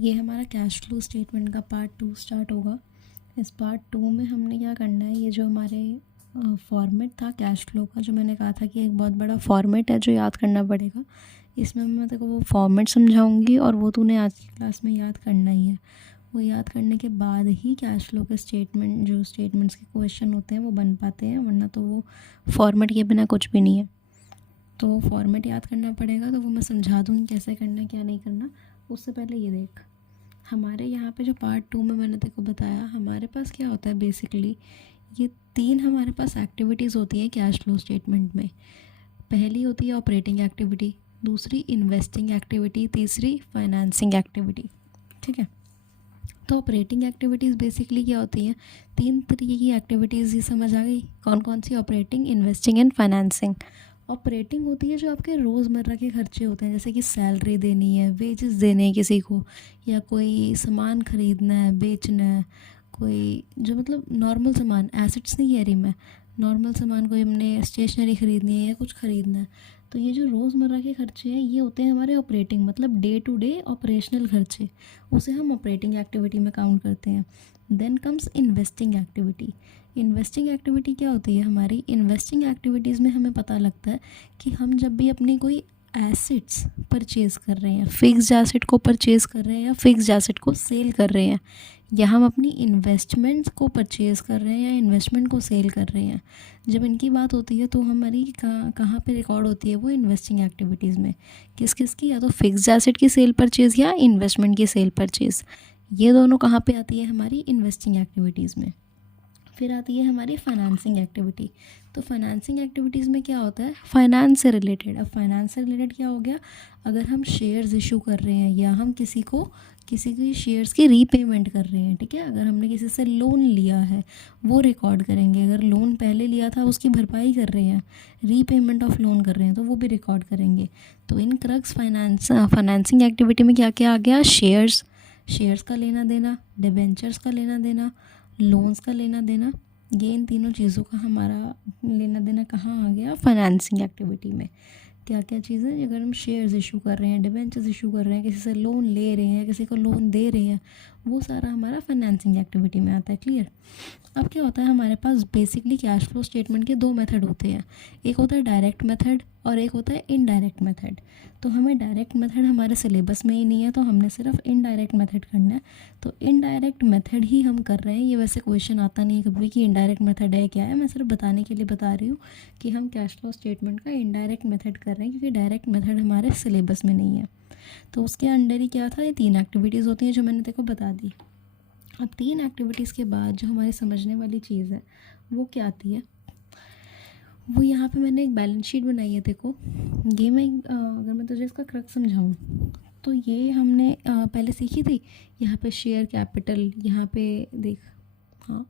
ये हमारा cash flow statement का पार्ट 2 स्टार्ट होगा। इस पार्ट 2 में हमने क्या करना है, ये जो हमारे फॉर्मेट था कैश फ्लो का, जो मैंने कहा था कि एक बहुत बड़ा फॉर्मेट है जो याद करना पड़ेगा, इसमें मैं तेरे को वो फॉर्मेट समझाऊंगी और वो तूने आज की क्लास में याद करना ही है। वो याद करने के बाद ही कैश फ्लो के स्टेटमेंट, जो स्टेटमेंट्स के क्वेश्चन होते हैं वो बन पाते हैं, वरना तो वो फॉर्मेट के बिना कुछ भी नहीं है। तो फॉर्मेट याद करना पड़ेगा, तो वो मैं समझा दूँगी कैसे करना है क्या नहीं करना। उससे पहले ये देख, हमारे यहाँ पे जो पार्ट 2 में मैंने तेको बताया, हमारे पास क्या होता है बेसिकली, ये 3 हमारे पास एक्टिविटीज़ होती हैं कैश फ्लो स्टेटमेंट में। पहली होती है ऑपरेटिंग एक्टिविटी, दूसरी इन्वेस्टिंग एक्टिविटी, तीसरी फाइनेंसिंग एक्टिविटी। ठीक है, तो ऑपरेटिंग एक्टिविटीज़ बेसिकली क्या होती हैं, 3 तरीके की एक्टिविटीज़, ये समझ आ गई कौन कौन सी? Operating, investing and financing. Operating होती है जो आपके रोज़मर्रा के खर्चे होते हैं, जैसे कि सैलरी देनी है, वेजेस देने हैं किसी को, या कोई सामान ख़रीदना है, बेचना है, कोई जो मतलब नॉर्मल सामान, एसेट्स नहीं कह रही मैं, नॉर्मल सामान, कोई हमने स्टेशनरी ख़रीदनी है या कुछ ख़रीदना है। तो ये जो रोज़मर्रा के खर्चे हैं ये होते हैं हमारे ऑपरेटिंग, मतलब डे टू डे ऑपरेशनल खर्चे, उसे हम ऑपरेटिंग एक्टिविटी में काउंट करते हैं। Then comes investing activity. Investing activity क्या होती है हमारी? इन्वेस्टिंग एक्टिविटीज़ में हमें पता लगता है कि हम जब भी अपनी कोई एसेट्स परचेज़ कर रहे हैं, फिक्स्ड एसेट को परचेज़ कर रहे हैं या फिक्स्ड एसेट को सेल कर रहे हैं, या हम अपनी इन्वेस्टमेंट्स को परचेज़ कर रहे हैं या इन्वेस्टमेंट को सेल कर रहे हैं, जब इनकी बात होती है तो हमारी कहाँ पे रिकॉर्ड होती है वो? इन्वेस्टिंग एक्टिविटीज़ में। किस किस की? या तो फिक्स्ड एसेट की सेल परचेज़ या इन्वेस्टमेंट की सेल परचेज़, ये दोनों कहाँ पे आती है? हमारी इन्वेस्टिंग एक्टिविटीज़ में। फिर आती है हमारी फाइनेंसिंग एक्टिविटी। तो फाइनेंसिंग एक्टिविटीज़ में क्या होता है? फाइनेंस से रिलेटेड। अब फाइनेंस से रिलेटेड क्या हो गया? अगर हम शेयर्स इशू कर रहे हैं या हम किसी की शेयर्स की रीपेमेंट कर रहे हैं, ठीक है, अगर हमने किसी से लोन लिया है वो रिकॉर्ड करेंगे, अगर लोन पहले लिया था उसकी भरपाई कर रहे हैं, रीपेमेंट ऑफ लोन कर रहे हैं, तो वो भी रिकॉर्ड करेंगे। तो इन क्रक्स फाइनेंसिंग एक्टिविटी में क्या क्या आ गया? शेयर्स का लेना देना, डिबेंचर्स का लेना देना, लोन्स का लेना देना, ये इन तीनों चीज़ों का हमारा लेना देना कहाँ आ गया? फाइनेंसिंग एक्टिविटी में। क्या क्या चीज़ें? अगर हम शेयर्स इशू कर रहे हैं, डिबेंचर्स इशू कर रहे हैं, किसी से लोन ले रहे हैं, किसी को लोन दे रहे हैं, वो सारा हमारा फाइनेंसिंग एक्टिविटी में आता है। क्लियर? अब क्या होता है हमारे पास बेसिकली कैश फ्लो स्टेटमेंट के 2 मेथड होते हैं, एक होता है डायरेक्ट मेथड और एक होता है इनडायरेक्ट मेथड। तो हमें डायरेक्ट मेथड हमारे सिलेबस में ही नहीं है, तो हमने सिर्फ इनडायरेक्ट मेथड करना है। तो इनडायरेक्ट मेथड ही हम कर रहे हैं। ये वैसे क्वेश्चन आता नहीं है कभी कि इनडायरेक्ट मेथड है क्या है, मैं सिर्फ बताने के लिए बता रही हूँ कि हम कैश फ्लो स्टेटमेंट का इनडायरेक्ट मेथड कर रहे हैं, क्योंकि डायरेक्ट मेथड हमारे सिलेबस में नहीं है। तो उसके अंडर ही क्या था? ये 3 एक्टिविटीज़ होती हैं जो मैंने तेको बता दी। अब 3 एक्टिविटीज़ के बाद जो हमारी समझने वाली चीज़ है वो क्या आती है? वो यहाँ पे मैंने एक बैलेंस शीट बनाई है। देखो, ये मैं अगर मैं तुझे इसका क्रक्स समझाऊँ तो ये हमने पहले सीखी थी। यहाँ पे शेयर कैपिटल, यहाँ पे देख, हाँ,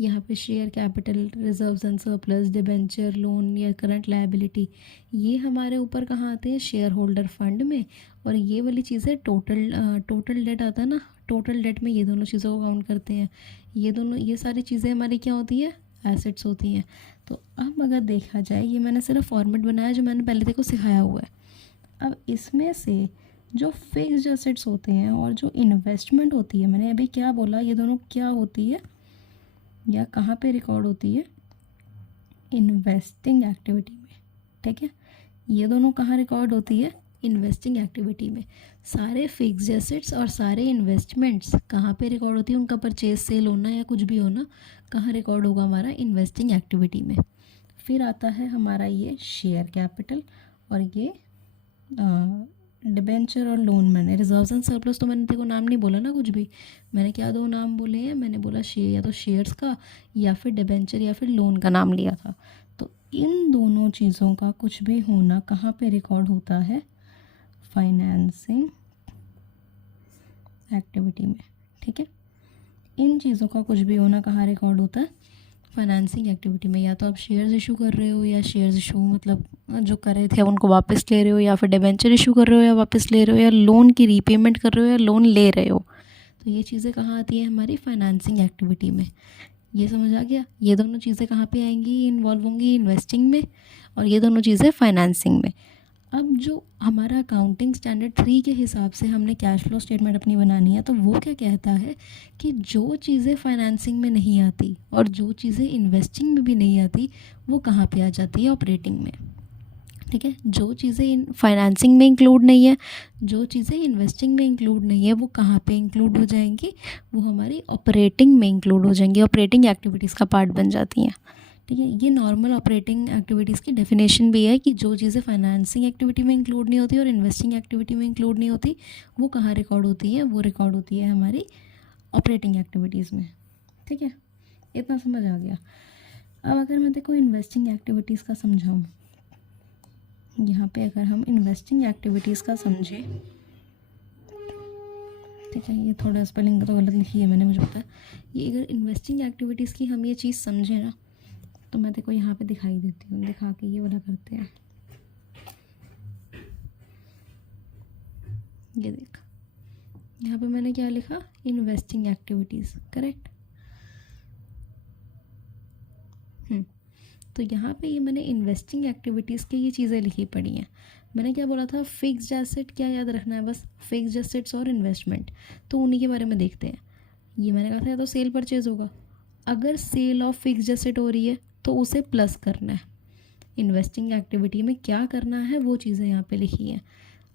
यहाँ पे share capital, reserves and surplus, debenture, loan या करंट लायबिलिटी, ये हमारे ऊपर कहाँ आते हैं? शेयर होल्डर फंड में। और ये वाली चीज़ है टोटल डेट आता है ना, टोटल डेट में ये दोनों चीज़ों को काउंट करते हैं। ये सारी चीज़ें हमारी क्या होती है? एसेट्स होती हैं। तो अब अगर देखा जाए, ये मैंने सिर्फ फॉर्मेट बनाया जो मैंने पहले देखो सिखाया हुआ है। अब इसमें से जो फिक्स्ड एसेट्स होते हैं और जो इन्वेस्टमेंट होती है, मैंने अभी क्या बोला, ये दोनों क्या होती है या कहाँ पे रिकॉर्ड होती है? इन्वेस्टिंग एक्टिविटी में। ठीक है, ये दोनों कहाँ रिकॉर्ड होती है? इन्वेस्टिंग एक्टिविटी में। सारे फिक्स्ड एसेट्स और सारे इन्वेस्टमेंट्स कहाँ पे रिकॉर्ड होती है? उनका परचेज सेल होना या कुछ भी होना कहाँ रिकॉर्ड होगा? हमारा इन्वेस्टिंग एक्टिविटी में। फिर आता है हमारा ये शेयर कैपिटल और ये डिबेंचर और लोन। मैंने रिजर्व्स एंड सरप्लस तो मैंने तेको नाम नहीं बोला ना कुछ भी, मैंने क्या 2 नाम बोले हैं? मैंने बोला शेयर, या तो शेयर्स का या फिर डिबेंचर या फिर लोन का नाम लिया था। तो इन दोनों चीज़ों का कुछ भी होना कहाँ पे रिकॉर्ड होता है? फाइनेंसिंग एक्टिविटी में। ठीक है, इन चीज़ों का कुछ भी होना कहाँ रिकॉर्ड होता है? फाइनेंसिंग एक्टिविटी में। या तो आप शेयर्स इशू कर रहे हो, या शेयर्स इशू मतलब जो कर रहे थे उनको वापस ले रहे हो, या फिर डिबेंचर इशू कर रहे हो या वापस ले रहे हो, या लोन की रीपेमेंट कर रहे हो या लोन ले रहे हो। तो ये चीज़ें कहाँ आती है? हमारी फाइनेंसिंग एक्टिविटी में। ये समझ आ गया? ये दोनों चीज़ें कहाँ पे आएंगी, इन्वॉल्व होंगी? इन्वेस्टिंग में। और ये दोनों चीज़ें फाइनेंसिंग में। अब जो हमारा अकाउंटिंग स्टैंडर्ड 3 के हिसाब से हमने कैश फ्लो स्टेटमेंट अपनी बनानी है, तो वो क्या कहता है कि जो चीज़ें फाइनेंसिंग में नहीं आती और जो चीज़ें इन्वेस्टिंग में भी नहीं आती, वो कहाँ पे आ जाती है? ऑपरेटिंग में। ठीक है, जो चीज़ें फाइनेंसिंग में इंक्लूड नहीं है, जो चीज़ें इन्वेस्टिंग में इंक्लूड नहीं है, वो कहाँ पे इंक्लूड हो जाएंगी? वो हमारी ऑपरेटिंग में इंक्लूड हो जाएंगी, ऑपरेटिंग एक्टिविटीज़ का पार्ट बन जाती हैं। ठीक है, ये नॉर्मल ऑपरेटिंग एक्टिविटीज़ की डेफिनेशन भी है कि जो चीज़ें फाइनेंसिंग एक्टिविटी में इंक्लूड नहीं होती और इन्वेस्टिंग एक्टिविटी में इंक्लूड नहीं होती, वो कहाँ रिकॉर्ड होती है? वो रिकॉर्ड होती है हमारी ऑपरेटिंग एक्टिविटीज़ में। ठीक है, इतना समझ आ गया। अब अगर मैं देखो इन्वेस्टिंग एक्टिविटीज़ का समझाऊँ, यहाँ पे अगर हम इन्वेस्टिंग एक्टिविटीज़ का समझें, ठीक है, ये थोड़ा स्पेलिंग तो गलत लिखी है मैंने, मुझे पता है। ये अगर इन्वेस्टिंग एक्टिविटीज़ की हम ये चीज़ समझें ना, तो मैं देखो यहाँ पे दिखाई देती हूँ, दिखा के ये वाला करते हैं। ये देख, यहाँ पे मैंने क्या लिखा? Investing activities, correct. तो यहाँ पे ये मैंने इन्वेस्टिंग एक्टिविटीज़ की ये चीज़ें लिखी पड़ी हैं। मैंने क्या बोला था? फिक्स्ड एसेट क्या याद रखना है? बस फिक्स्ड एसेट्स और इन्वेस्टमेंट, तो उन्हीं के बारे में देखते हैं। ये मैंने कहा था या तो सेल परचेज होगा, अगर सेल ऑफ फिक्स्ड एसेट हो रही है तो उसे प्लस करना है। इन्वेस्टिंग एक्टिविटी में क्या करना है वो चीज़ें यहाँ पे लिखी हैं।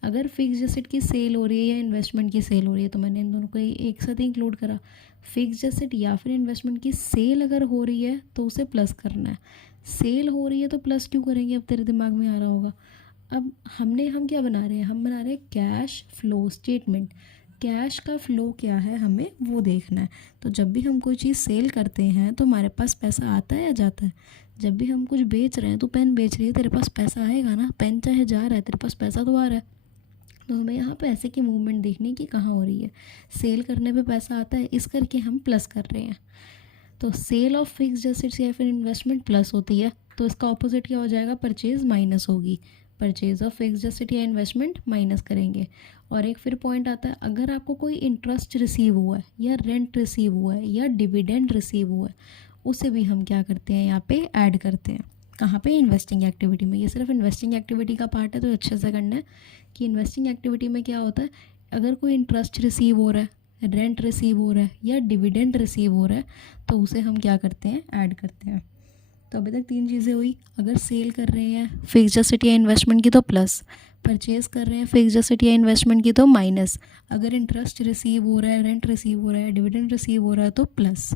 अगर फिक्स्ड एसेट की सेल हो रही है या इन्वेस्टमेंट की सेल हो रही है, तो मैंने इन दोनों को एक साथ ही इंक्लूड करा। फिक्स्ड एसेट या फिर इन्वेस्टमेंट की सेल अगर हो रही है तो उसे प्लस करना है। सेल हो रही है तो प्लस क्यों करेंगे? अब तेरे दिमाग में आ रहा होगा। अब हम क्या बना रहे हैं? हम बना रहे हैं कैश फ्लो स्टेटमेंट। कैश का फ्लो क्या है हमें वो देखना है। तो जब भी हम कोई चीज़ सेल करते हैं तो हमारे पास पैसा आता है या जाता है? जब भी हम कुछ बेच रहे हैं, तो पेन बेच रही है, तेरे पास पैसा आएगा ना। पेन चाहे जा रहा है, तेरे पास पैसा तो आ रहा है। तो हमें यहाँ पैसे की मूवमेंट देखनी कि कहाँ हो रही है। सेल करने पे पैसा आता है, इस करके हम प्लस कर रहे हैं। तो सेल ऑफ फिक्स्ड एसेट्स या फिर इन्वेस्टमेंट प्लस होती है, तो इसका ऑपोजिट क्या हो जाएगा? परचेज माइनस होगी। परचेज ऑफ फिक्स्ड एसेट या इन्वेस्टमेंट माइनस करेंगे। और एक फिर पॉइंट आता है, अगर आपको कोई इंटरेस्ट रिसीव हुआ है या रेंट रिसीव हुआ है या डिविडेंड रिसीव हुआ है, उसे भी हम क्या करते हैं? यहाँ पे ऐड करते हैं। कहाँ पे? इन्वेस्टिंग एक्टिविटी में। ये सिर्फ इन्वेस्टिंग एक्टिविटी का पार्ट है, तो अच्छे से करना है कि इन्वेस्टिंग एक्टिविटी में क्या होता है। अगर कोई इंटरेस्ट रिसीव हो रहा है, रेंट रिसीव हो रहा है या डिविडेंड रिसीव हो रहा है, तो उसे हम क्या करते हैं? ऐड करते हैं। तो अभी तक 3 चीज़ें हुई। अगर सेल कर रहे हैं फिक्स्ड एसेट या इन्वेस्टमेंट की तो प्लस, परचेज़ कर रहे हैं फिक्स्ड एसेट या इन्वेस्टमेंट की तो माइनस, अगर इंटरेस्ट रिसीव हो रहा है, रेंट रिसीव हो रहा है, डिविडेंड रिसीव हो रहा है तो प्लस।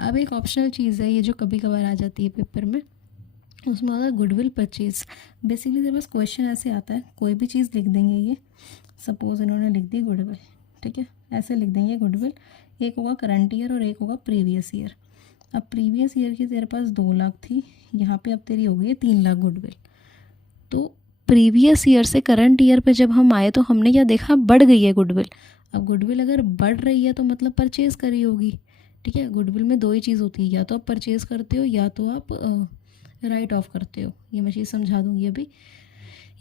अब एक ऑप्शनल चीज़ है ये जो कभी कभार आ जाती है पेपर में, उसमें होता है गुडविल परचेज। बेसिकली तेरे पास क्वेश्चन ऐसे आता है, कोई भी चीज़ लिख देंगे ये, सपोज इन्होंने लिख दी गुडविल, ठीक है, ऐसे लिख देंगे गुडविल। एक होगा करंट ईयर और एक होगा प्रीवियस ईयर। अब प्रीवियस ईयर की तेरे पास 2 लाख थी, यहाँ पे अब तेरी हो गई है 3 लाख गुडविल। तो प्रीवियस ईयर से करंट ईयर पे जब हम आए तो हमने क्या देखा? बढ़ गई है गुडविल। अब गुडविल अगर बढ़ रही है तो मतलब परचेज़ करी होगी। ठीक है, गुडविल में 2 ही चीज़ होती है, या तो आप परचेज़ करते हो या तो आप राइट ऑफ करते हो। ये मैं चीज़ समझा दूँगी अभी।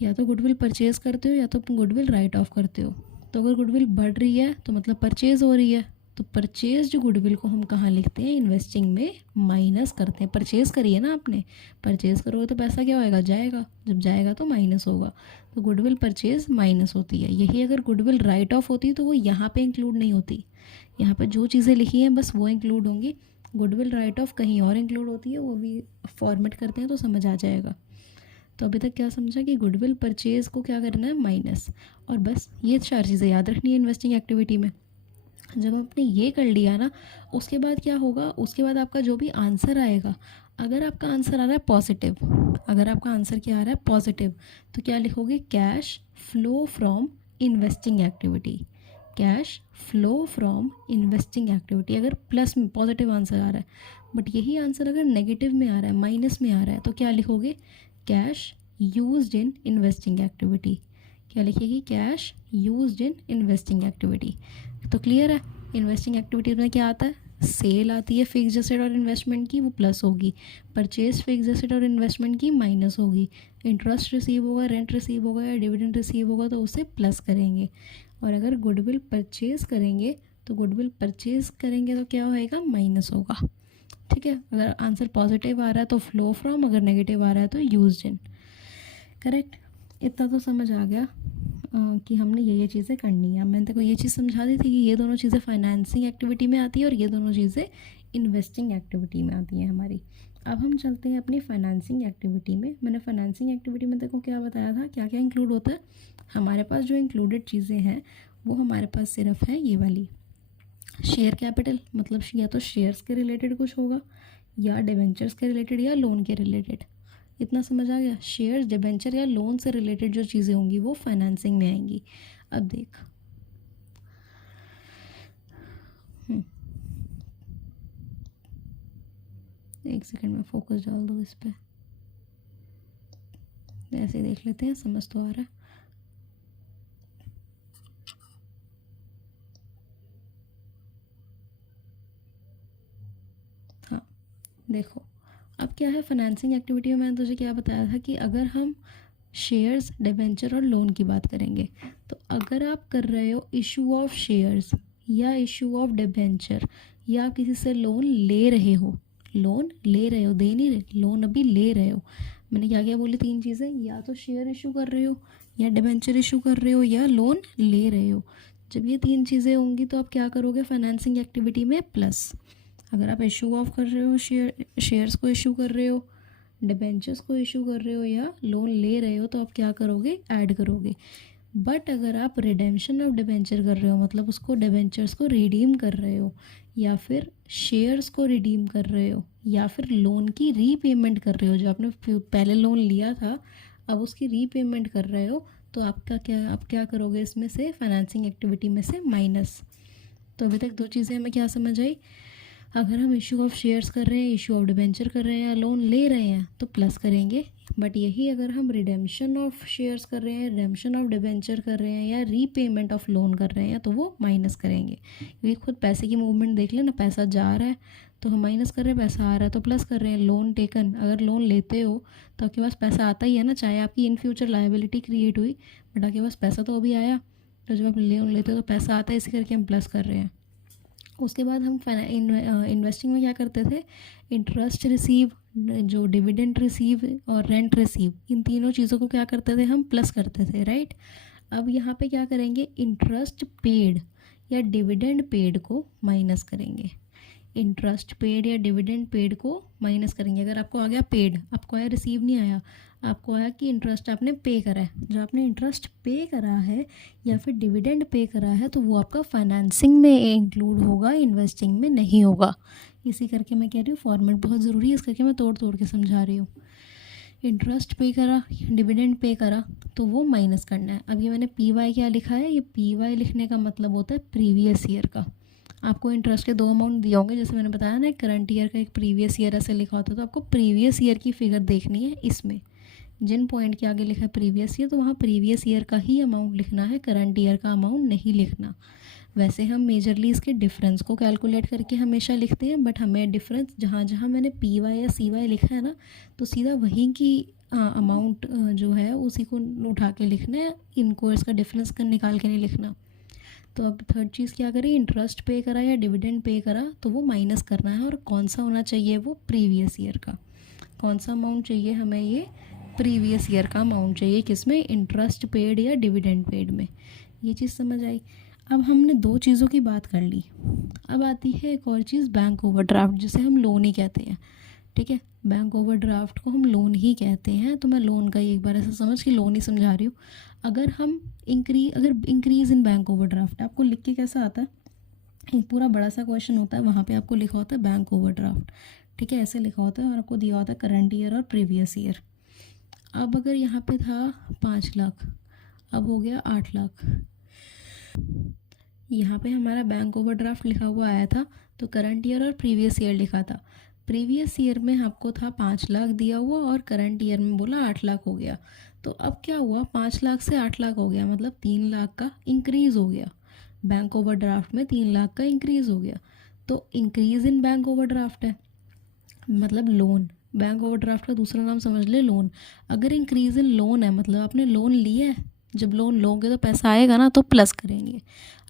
या तो गुडविल परचेज़ करते हो या तो गुडविल राइट ऑफ करते हो। तो अगर गुडविल बढ़ रही है तो मतलब परचेज़ हो रही है। तो परचेज जो गुडविल को हम कहाँ लिखते हैं? इन्वेस्टिंग में माइनस करते हैं। परचेज़ करिए ना आपने, परचेज़ करोगे तो पैसा क्या होएगा? जाएगा। जब जाएगा तो माइनस होगा। तो गुडविल परचेज़ माइनस होती है। यही अगर गुडविल राइट ऑफ होती तो वो यहाँ पे इंक्लूड नहीं होती। यहाँ पे जो चीज़ें लिखी हैं बस वो इंक्लूड होंगी। गुडविल राइट ऑफ कहीं और इंक्लूड होती है, वो भी फॉर्मेट करते हैं तो समझ आ जाएगा। तो अभी तक क्या समझा कि गुडविल परचेज़ को क्या करना है? माइनस। और बस ये 4 चीज़ें याद रखनी है इन्वेस्टिंग एक्टिविटी में। जब आपने ये कर लिया ना, उसके बाद क्या होगा? उसके बाद आपका जो भी आंसर आएगा, अगर आपका आंसर आ रहा है पॉजिटिव, अगर आपका आंसर क्या आ रहा है? पॉजिटिव, तो क्या लिखोगे? Cash flow from investing activity. Cash flow from investing activity. अगर प्लस में पॉजिटिव आंसर आ रहा है, बट यही आंसर अगर नेगेटिव में आ रहा है, माइनस में आ रहा है, तो क्या लिखोगे? Cash used in investing activity. क्या लिखेगी? Cash used in investing activity. तो क्लियर है? इन्वेस्टिंग एक्टिविटी में क्या आता है? सेल आती है फिक्स्ड एसेट और इन्वेस्टमेंट की, वो प्लस होगी। परचेज फिक्स्ड एसेट और इन्वेस्टमेंट की माइनस होगी। इंटरेस्ट रिसीव होगा, रेंट रिसीव होगा या डिविडेंड रिसीव होगा तो उसे प्लस करेंगे। और अगर गुडविल परचेज करेंगे तो गुडविल परचेज करेंगे तो क्या होएगा? माइनस होगा। ठीक है, अगर आंसर पॉजिटिव आ रहा है तो फ्लो फ्रॉम, अगर नेगेटिव आ रहा है तो यूज्ड इन। करेक्ट। इतना तो समझ आ गया कि हमने ये चीज़ें करनी है। मैंने तेको ये चीज़ समझा दी थी कि ये दोनों चीज़ें फाइनेंसिंग एक्टिविटी में आती है और ये दोनों चीज़ें इन्वेस्टिंग एक्टिविटी में आती हैं हमारी। अब हम चलते हैं अपनी फाइनेंसिंग एक्टिविटी में। मैंने फाइनेंसिंग एक्टिविटी में देखो क्या बताया था, क्या क्या इंक्लूड होता है हमारे पास। जो इंक्लूडेड चीज़ें हैं वो हमारे पास सिर्फ है ये वाली शेयर कैपिटल, मतलब या तो शेयर्स के रिलेटेड कुछ होगा या डिबेंचर्स के रिलेटेड या लोन के रिलेटेड। इतना समझ आ गया। शेयर्स, डिबेंचर या लोन से रिलेटेड जो चीज़ें होंगी वो फाइनेंसिंग में आएंगी। अब देख एक सेकंड में फोकस डाल दो इस पर, ऐसे देख लेते हैं, समझ तो आ रहा है। हाँ देखो, अब क्या है फाइनेंसिंग एक्टिविटी में मैंने तुझे क्या बताया था कि अगर हम शेयर्स, डिबेंचर और लोन की बात करेंगे, तो अगर आप कर रहे हो इशू ऑफ शेयर्स या इशू ऑफ डिबेंचर या किसी से लोन ले रहे हो, लोन ले रहे हो, दे नहीं रहे, लोन अभी ले रहे हो। मैंने क्या क्या बोली, 3 चीज़ें, या तो शेयर इशू कर रहे हो या डिबेंचर इशू कर रहे हो या लोन ले रहे हो। जब ये 3 चीज़ें होंगी तो आप क्या करोगे फाइनेंसिंग एक्टिविटी में प्लस। अगर आप इशू ऑफ कर रहे हो, शेयर्स को इशू कर रहे हो, डिबेंचर्स को इशू कर रहे हो या लोन ले रहे हो, तो आप क्या करोगे, ऐड करोगे। बट अगर आप रिडेम्पशन ऑफ डिबेंचर कर रहे हो, मतलब उसको डिबेंचर्स को रिडीम कर रहे हो या फिर शेयर्स को रिडीम कर रहे हो या फिर लोन की रीपेमेंट कर रहे हो, जो आपने पहले लोन लिया था अब उसकी रीपेमेंट कर रहे हो, तो आपका क्या, आप क्या करोगे इसमें से, फाइनेंसिंग एक्टिविटी में से माइनस। तो अभी तक 2 चीज़ें हमें क्या समझ आई। अगर हम इशू ऑफ शेयर्स कर रहे हैं, इशू ऑफ डिबेंचर कर रहे हैं या लोन ले रहे हैं तो प्लस करेंगे। बट यही अगर हम रिडेम्पशन ऑफ शेयर्स कर रहे हैं, रिडेम्पशन ऑफ डिबेंचर कर रहे हैं या रीपेमेंट ऑफ लोन कर रहे हैं तो वो माइनस करेंगे। क्योंकि खुद पैसे की मूवमेंट देख लेना, पैसा जा रहा है तो हम माइनस कर रहे हैं, पैसा आ रहा है तो प्लस कर रहे हैं। लोन टेकन, अगर लोन लेते हो तो आपके पास पैसा आता ही है ना, चाहे आपकी इन फ्यूचर लायबिलिटी क्रिएट हुई बट आपके पास पैसा तो अभी आया। तो जब आप लोन लेते हो तो पैसा आता है, इसी करके हम प्लस कर रहे हैं। उसके बाद हम इन्वेस्टिंग में क्या करते थे, इंटरेस्ट रिसीव, जो डिविडेंड रिसीव और रेंट रिसीव, इन तीनों चीज़ों को क्या करते थे, हम प्लस करते थे, राइट। अब यहाँ पे क्या करेंगे, इंटरेस्ट पेड या डिविडेंड पेड को माइनस करेंगे। इंटरेस्ट पेड या डिविडेंड पेड को माइनस करेंगे। अगर आपको आ गया पेड, आपको आया रिसीव नहीं आया, आपको आया कि इंटरेस्ट आपने पे करा है, जो आपने इंटरेस्ट पे करा है या फिर डिविडेंड पे करा है तो वो आपका फाइनेंसिंग में इंक्लूड होगा, इन्वेस्टिंग में नहीं होगा। इसी करके मैं कह रही हूँ फॉर्मेट बहुत ज़रूरी है, इस करके मैं तोड़ तोड़ के समझा रही हूँ। इंटरेस्ट पे करा, डिविडेंड पे करा तो वो माइनस करना है। अब ये मैंने पी वाई क्या लिखा है, ये पी वाई लिखने का मतलब होता है प्रीवियस ईयर का। आपको इंटरेस्ट के 2 अमाउंट दिए होंगे, जैसे मैंने बताया ना, एक करंट ईयर का, एक प्रीवियस ईयर ऐसे लिखा होता है, तो आपको प्रीवियस ईयर की फिगर देखनी है। इसमें जिन पॉइंट के आगे लिखा है प्रीवियस ईयर तो वहाँ प्रीवियस ईयर का ही अमाउंट लिखना है, करंट ईयर का अमाउंट नहीं लिखना। वैसे हम मेजरली इसके डिफरेंस को कैलकुलेट करके हमेशा लिखते हैं, बट हमें डिफरेंस जहाँ जहाँ मैंने पी वाई या सी वाई लिखा है ना, तो सीधा वहीं की अमाउंट जो है उसी को उठा के लिखना है, इनको इसका डिफरेंस कर निकाल के नहीं लिखना। तो अब थर्ड चीज़ क्या करें, इंटरेस्ट पे करा या डिविडेंड पे करा तो वो माइनस करना है, और कौन सा होना चाहिए, वो प्रीवियस ईयर का। कौन सा अमाउंट चाहिए हमें, ये प्रीवियस ईयर का अमाउंट चाहिए, किसमें, इंटरेस्ट पेड या डिविडेंड पेड में। ये चीज़ समझ आई। अब हमने 2 चीज़ों की बात कर ली, अब आती है एक और चीज़, बैंक ओवरड्राफ्ट, जिसे हम लोन ही कहते हैं, ठीक है। बैंक ओवरड्राफ्ट को हम लोन ही कहते हैं, तो मैं लोन का ही एक बार ऐसा समझ के लोन ही समझा रही हूँ। अगर हम इंक्रीज़ इन बैंक ओवरड्राफ्ट, आपको लिख के कैसा आता है, एक पूरा बड़ा सा क्वेश्चन होता है, वहाँ पे आपको लिखा होता है बैंक ओवरड्राफ्ट, ठीक है, ऐसे लिखा होता है, और आपको दिया होता है करंट ईयर और प्रीवियस ईयर। अब अगर यहाँ पे था 5 लाख, अब हो गया 8 लाख। यहाँ पे हमारा बैंक ओवरड्राफ्ट लिखा हुआ आया था तो करंट ईयर और प्रीवियस ईयर लिखा था। प्रीवियस ईयर में आपको था 5 लाख दिया हुआ और करंट ईयर में बोला 8 लाख हो गया। तो अब क्या हुआ, 5 लाख से 8 लाख हो गया, मतलब 3 लाख का इंक्रीज़ हो गया। बैंक ओवरड्राफ्ट में 3 लाख का इंक्रीज़ हो गया, तो इंक्रीज़ इन बैंक ओवरड्राफ्ट है, मतलब लोन। बैंक ओवरड्राफ्ट का दूसरा नाम समझ ले लोन। अगर इंक्रीज़ इन लोन है मतलब आपने लोन लिया है, जब लोन लोगे तो पैसा आएगा ना, तो प्लस करेंगे।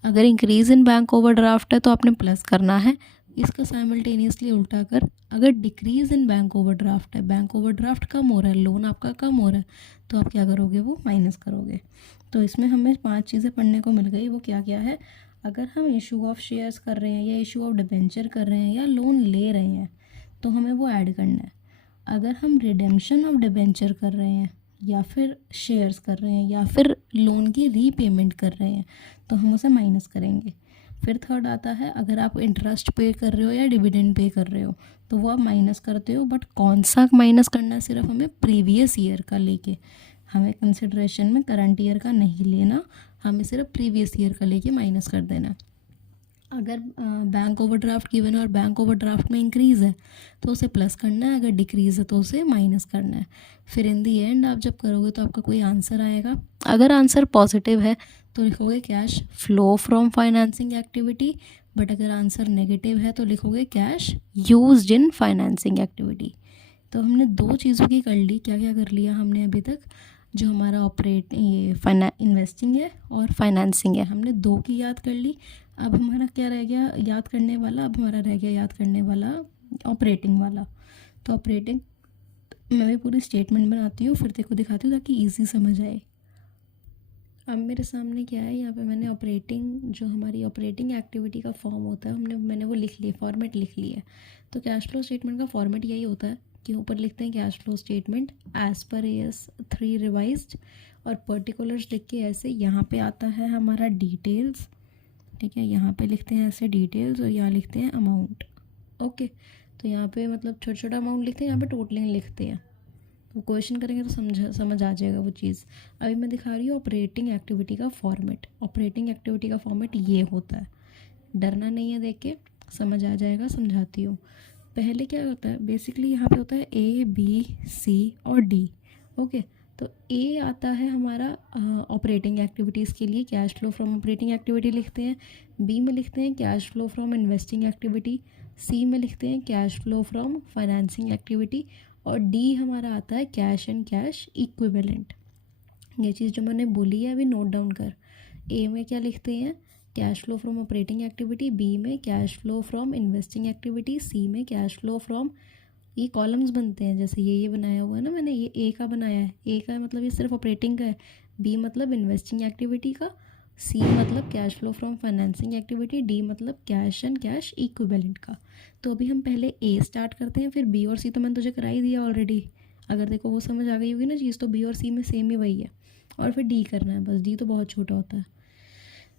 अगर इंक्रीज़ इन बैंक ओवरड्राफ्ट है तो आपने प्लस करना है, इसका साइमल्टेनियसली उल्टा कर, अगर डिक्रीज़ इन बैंक ओवरड्राफ्ट है, बैंक ओवरड्राफ्ट कम हो रहा है, लोन आपका कम हो रहा है, तो आप क्या करोगे, वो माइनस करोगे। तो इसमें हमें 5 चीज़ें पढ़ने को मिल गई। वो क्या क्या है? अगर हम इशू ऑफ शेयर्स कर रहे हैं या इशू ऑफ डिबेंचर कर रहे हैं या लोन ले रहे हैं तो हमें वो ऐड करना है। अगर हम रिडेम्पशन ऑफ डिबेंचर कर रहे हैं या फिर शेयर्स कर रहे हैं या फिर लोन की रीपेमेंट कर रहे हैं तो हम उसे माइनस करेंगे। फिर थर्ड आता है, अगर आप इंटरेस्ट पे कर रहे हो या डिविडेंड पे कर रहे हो तो वो आप माइनस करते हो, बट कौन सा माइनस करना है, सिर्फ हमें प्रीवियस ईयर का लेके, हमें कंसिडरेशन में करंट ईयर का नहीं लेना, हमें सिर्फ प्रीवियस ईयर का लेके माइनस कर देना। अगर बैंक ओवरड्राफ्ट गिवन है और बैंक ओवरड्राफ्ट में इंक्रीज़ है तो उसे प्लस करना है, अगर डिक्रीज़ है तो उसे माइनस करना है। फिर इन दी एंड आप जब करोगे तो आपका कोई आंसर आएगा। अगर आंसर पॉजिटिव है तो लिखोगे cash flow from financing activity, but अगर आंसर नेगेटिव है तो लिखोगे कैश यूज्ड इन फाइनेंसिंग एक्टिविटी। तो हमने 2 चीज़ों की कर ली। क्या क्या कर लिया हमने अभी तक? जो हमारा इन्वेस्टिंग है और फाइनेंसिंग है, हमने 2 की याद कर ली। अब हमारा क्या रह गया याद करने वाला? अब हमारा रह गया याद करने वाला ऑपरेटिंग वाला। तो ऑपरेटिंग मैं भी पूरी स्टेटमेंट बनाती हूँ फिर तेरे को दिखाती हूँ ताकि ईजी समझ आए। अब मेरे सामने क्या है, यहाँ पे मैंने ऑपरेटिंग, जो हमारी ऑपरेटिंग एक्टिविटी का फॉर्म होता है मैंने वो लिख लिया, फॉर्मेट लिख लिया है। तो कैश फ्लो स्टेटमेंट का फॉर्मेट यही होता है कि ऊपर लिखते हैं cash flow statement as per AS3 revised, और पर्टिकुलर्स लिख के ऐसे यहाँ पे आता है हमारा डिटेल्स, ठीक है, यहाँ पे लिखते हैं ऐसे डिटेल्स और यहाँ लिखते हैं अमाउंट। ओके, तो यहाँ पे मतलब छोटा छोटा अमाउंट लिखते हैं, यहाँ पे टोटलिंग लिखते हैं। वो क्वेश्चन करेंगे तो समझ आ जाएगा वो चीज़। अभी मैं दिखा रही हूँ ऑपरेटिंग एक्टिविटी का फॉर्मेट। ऑपरेटिंग एक्टिविटी का फॉर्मेट ये होता है, डरना नहीं है, देख के समझ आ जाएगा, समझाती हूँ। पहले क्या होता है, बेसिकली यहाँ पे होता है A B C और D। ओके, तो A आता है हमारा ऑपरेटिंग एक्टिविटीज़ के लिए, cash flow from operating activity लिखते हैं। B में लिखते हैं cash flow from investing activity. C में लिखते हैं cash flow from financing activity. और D हमारा आता है कैश एंड कैश इक्विवेलेंट। ये चीज़ जो मैंने बोली है अभी नोट डाउन कर। A में क्या लिखते हैं, cash flow from operating activity. B में cash flow from investing activity. C में कैश फ्लो फ्रॉम, ये कॉलम्स बनते हैं, जैसे ये बनाया हुआ है ना मैंने, ये A का बनाया है। A का मतलब ये सिर्फ ऑपरेटिंग का है, B मतलब इन्वेस्टिंग एक्टिविटी का, C मतलब cash flow from financing activity, D मतलब कैश एंड कैश इक्विवेलेंट का। तो अभी हम पहले A स्टार्ट करते हैं, फिर B और C तो मैंने तुझे करा ही दिया ऑलरेडी। अगर देखो वो समझ आ गई होगी ना चीज़, तो B और C में सेम ही वही है, और फिर D करना है बस। D तो बहुत छोटा होता है।